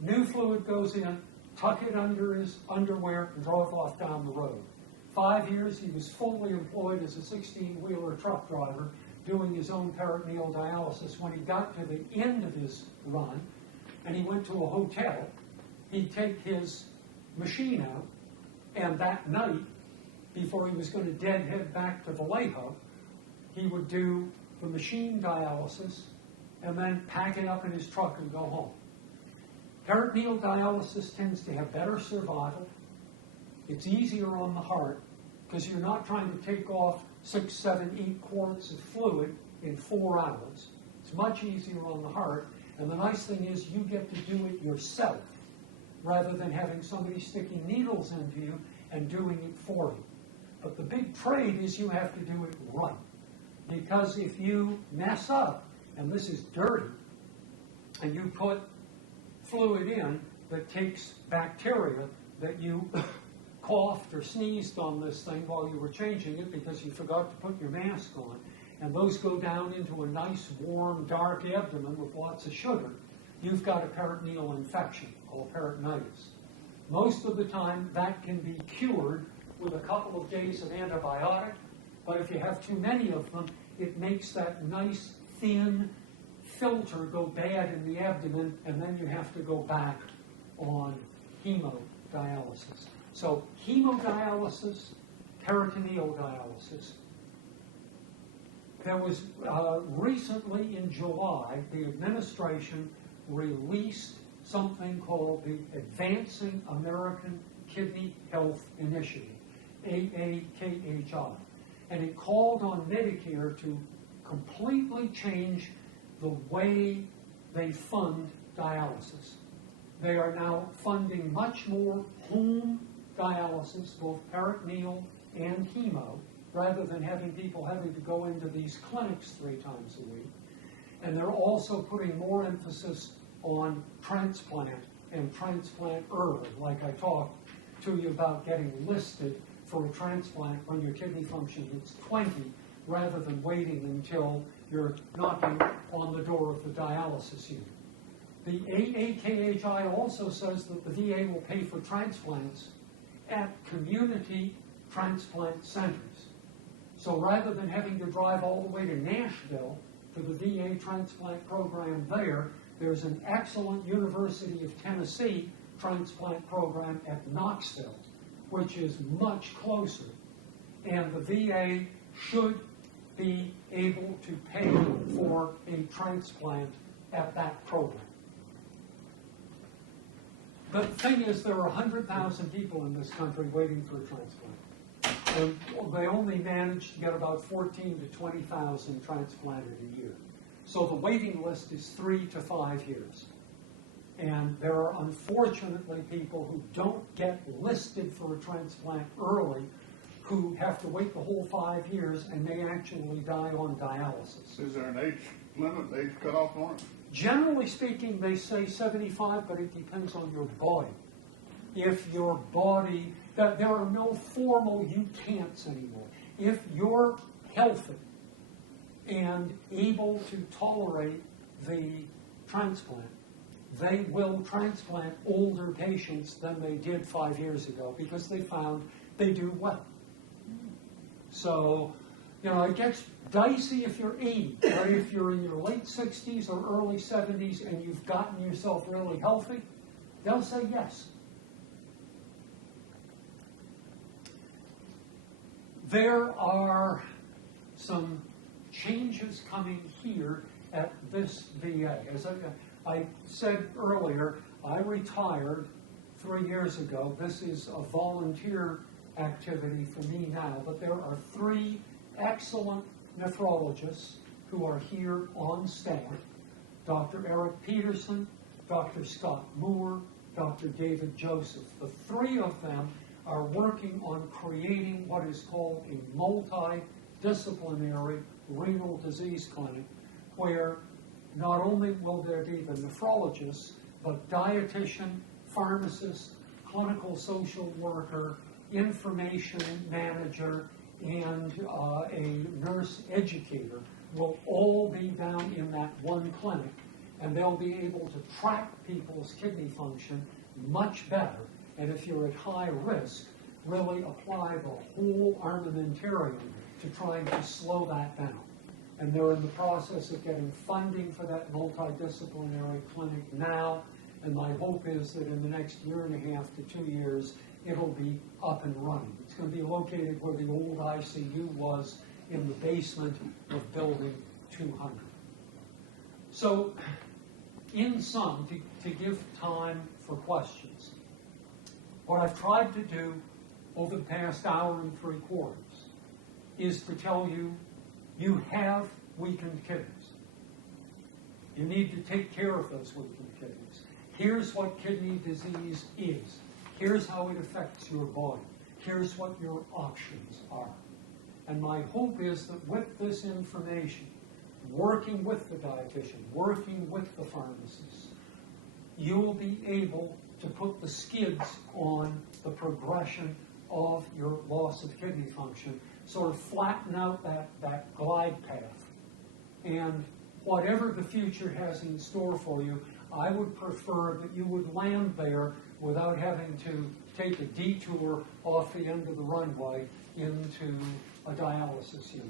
new fluid goes in, tuck it under his underwear, and drove off down the road. 5 years, he was fully employed as a 16-wheeler truck driver, doing his own peritoneal dialysis. When he got to the end of his run, and he went to a hotel, he'd take his machine out, and that night, before he was going to deadhead back to Vallejo, he would do the machine dialysis and then pack it up in his truck and go home. Peritoneal dialysis tends to have better survival. It's easier on the heart because you're not trying to take off 6, 7, 8 quarts of fluid in 4 hours. It's much easier on the heart. And the nice thing is you get to do it yourself rather than having somebody sticking needles into you and doing it for you. But the big trade is you have to do it right. Because if you mess up, and this is dirty, and you put fluid in that takes bacteria that you coughed or sneezed on this thing while you were changing it because you forgot to put your mask on, and those go down into a nice, warm, dark abdomen with lots of sugar, you've got a peritoneal infection called peritonitis. Most of the time, that can be cured with a couple of days of antibiotic, But if you have too many of them, it makes that nice, thin filter go bad in the abdomen, and then you have to go back on hemodialysis. So hemodialysis, peritoneal dialysis. There was recently in July, the administration released something called the Advancing American Kidney Health Initiative, AAKHI. And it called on Medicare to completely change the way they fund dialysis. They are now funding much more home dialysis, both peritoneal and hemo, rather than having people having to go into these clinics 3 times a week. And they're also putting more emphasis on transplant and transplant early, like I talked to you about getting listed for a transplant when your kidney function hits 20, rather than waiting until you're knocking on the door of the dialysis unit. The AAKHI also says that the VA will pay for transplants at community transplant centers. So rather than having to drive all the way to Nashville to the VA transplant program there's an excellent University of Tennessee transplant program at Knoxville, which is much closer. And the VA should be able to pay for a transplant at that program. The thing is, there are 100,000 people in this country waiting for a transplant. And they only manage to get about 14 to 20,000 transplanted a year. So the waiting list is 3 to 5 years. And there are unfortunately people who don't get listed for a transplant early, who have to wait the whole 5 years, and they actually die on dialysis. Is there an age limit, age cutoff on it? Generally speaking, they say 75, but it depends on your body. If your body, there are no formal you can'ts anymore. If you're healthy and able to tolerate the transplant, they will transplant older patients than they did 5 years ago because they found they do well. So, it gets dicey if you're 80, or if you're in your late 60s or early 70s and you've gotten yourself really healthy, they'll say yes. There are some changes coming here at this VA. As I said earlier, I retired 3 years ago. This is a volunteer activity for me now, but there are 3 excellent nephrologists who are here on staff. Dr. Eric Peterson, Dr. Scott Moore, Dr. David Joseph. The 3 of them are working on creating what is called a multidisciplinary renal disease clinic, where not only will there be the nephrologist, but dietitian, pharmacist, clinical social worker, information manager, and a nurse educator will all be down in that one clinic, and they'll be able to track people's kidney function much better, and if you're at high risk, really apply the whole armamentarium to trying to slow that down. And they're in the process of getting funding for that multidisciplinary clinic now, and my hope is that in the next 1.5 years to 2 years, it'll be up and running. It's going to be located where the old ICU was, in the basement of building 200. So, in sum, to give time for questions, what I've tried to do over the past hour and 3/4 is to tell you, you have weakened kidneys. You need to take care of those weakened kidneys. Here's what kidney disease is. Here's how it affects your body. Here's what your options are. And my hope is that with this information, working with the dietitian, working with the pharmacist, you will be able to put the skids on the progression of your loss of kidney function, sort of flatten out that glide path. And whatever the future has in store for you, I would prefer that you would land there without having to take a detour off the end of the runway into a dialysis unit.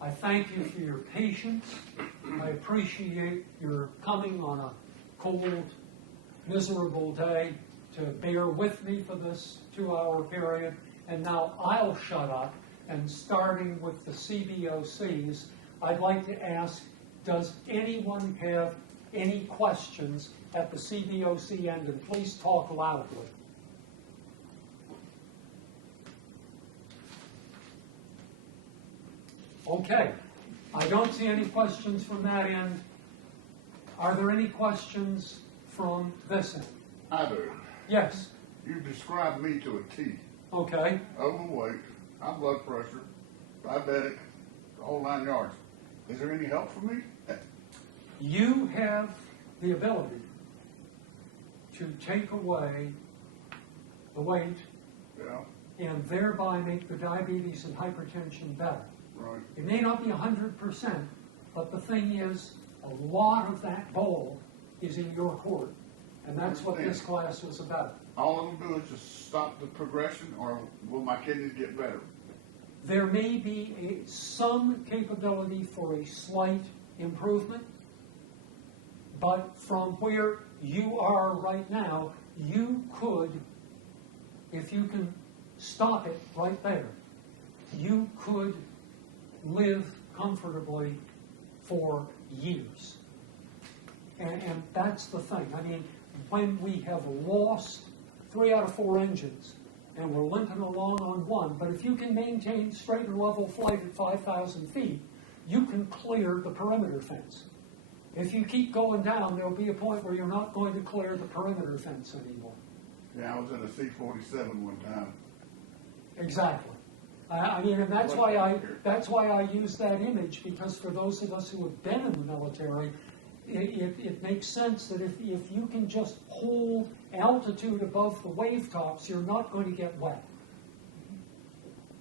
I thank you for your patience. I appreciate your coming on a cold, miserable day to bear with me for this 2-hour period. And now I'll shut up, and starting with the CBOCs, I'd like to ask, does anyone have any questions at the CBOC end? And please talk loudly. Okay, I don't see any questions from that end. Are there any questions from this end? I do. Yes. You described me to a T. Okay. Overweight, high blood pressure, diabetic, the whole 9 yards. Is there any help for me? You have the ability to take away the weight Yeah, and thereby make the diabetes and hypertension better. right. It may not be 100%, but the thing is, a lot of that ball is in your court. And that's what this class was about. All it'll do is just stop the progression, or will my kidneys get better? There may be some capability for a slight improvement, but from where you are right now, you could, if you can stop it right there, you could live comfortably for years. And that's the thing. I mean, when we have lost 3 out of 4 engines and we're limping along on one, but if you can maintain straight and level flight at 5,000 feet, you can clear the perimeter fence. If you keep going down, there'll be a point where you're not going to clear the perimeter fence anymore. Yeah, I was in a C-47 one time. Exactly. I mean, and that's why I use that image, because for those of us who have been in the military, it makes sense that if you can just hold altitude above the wave tops, you're not going to get wet.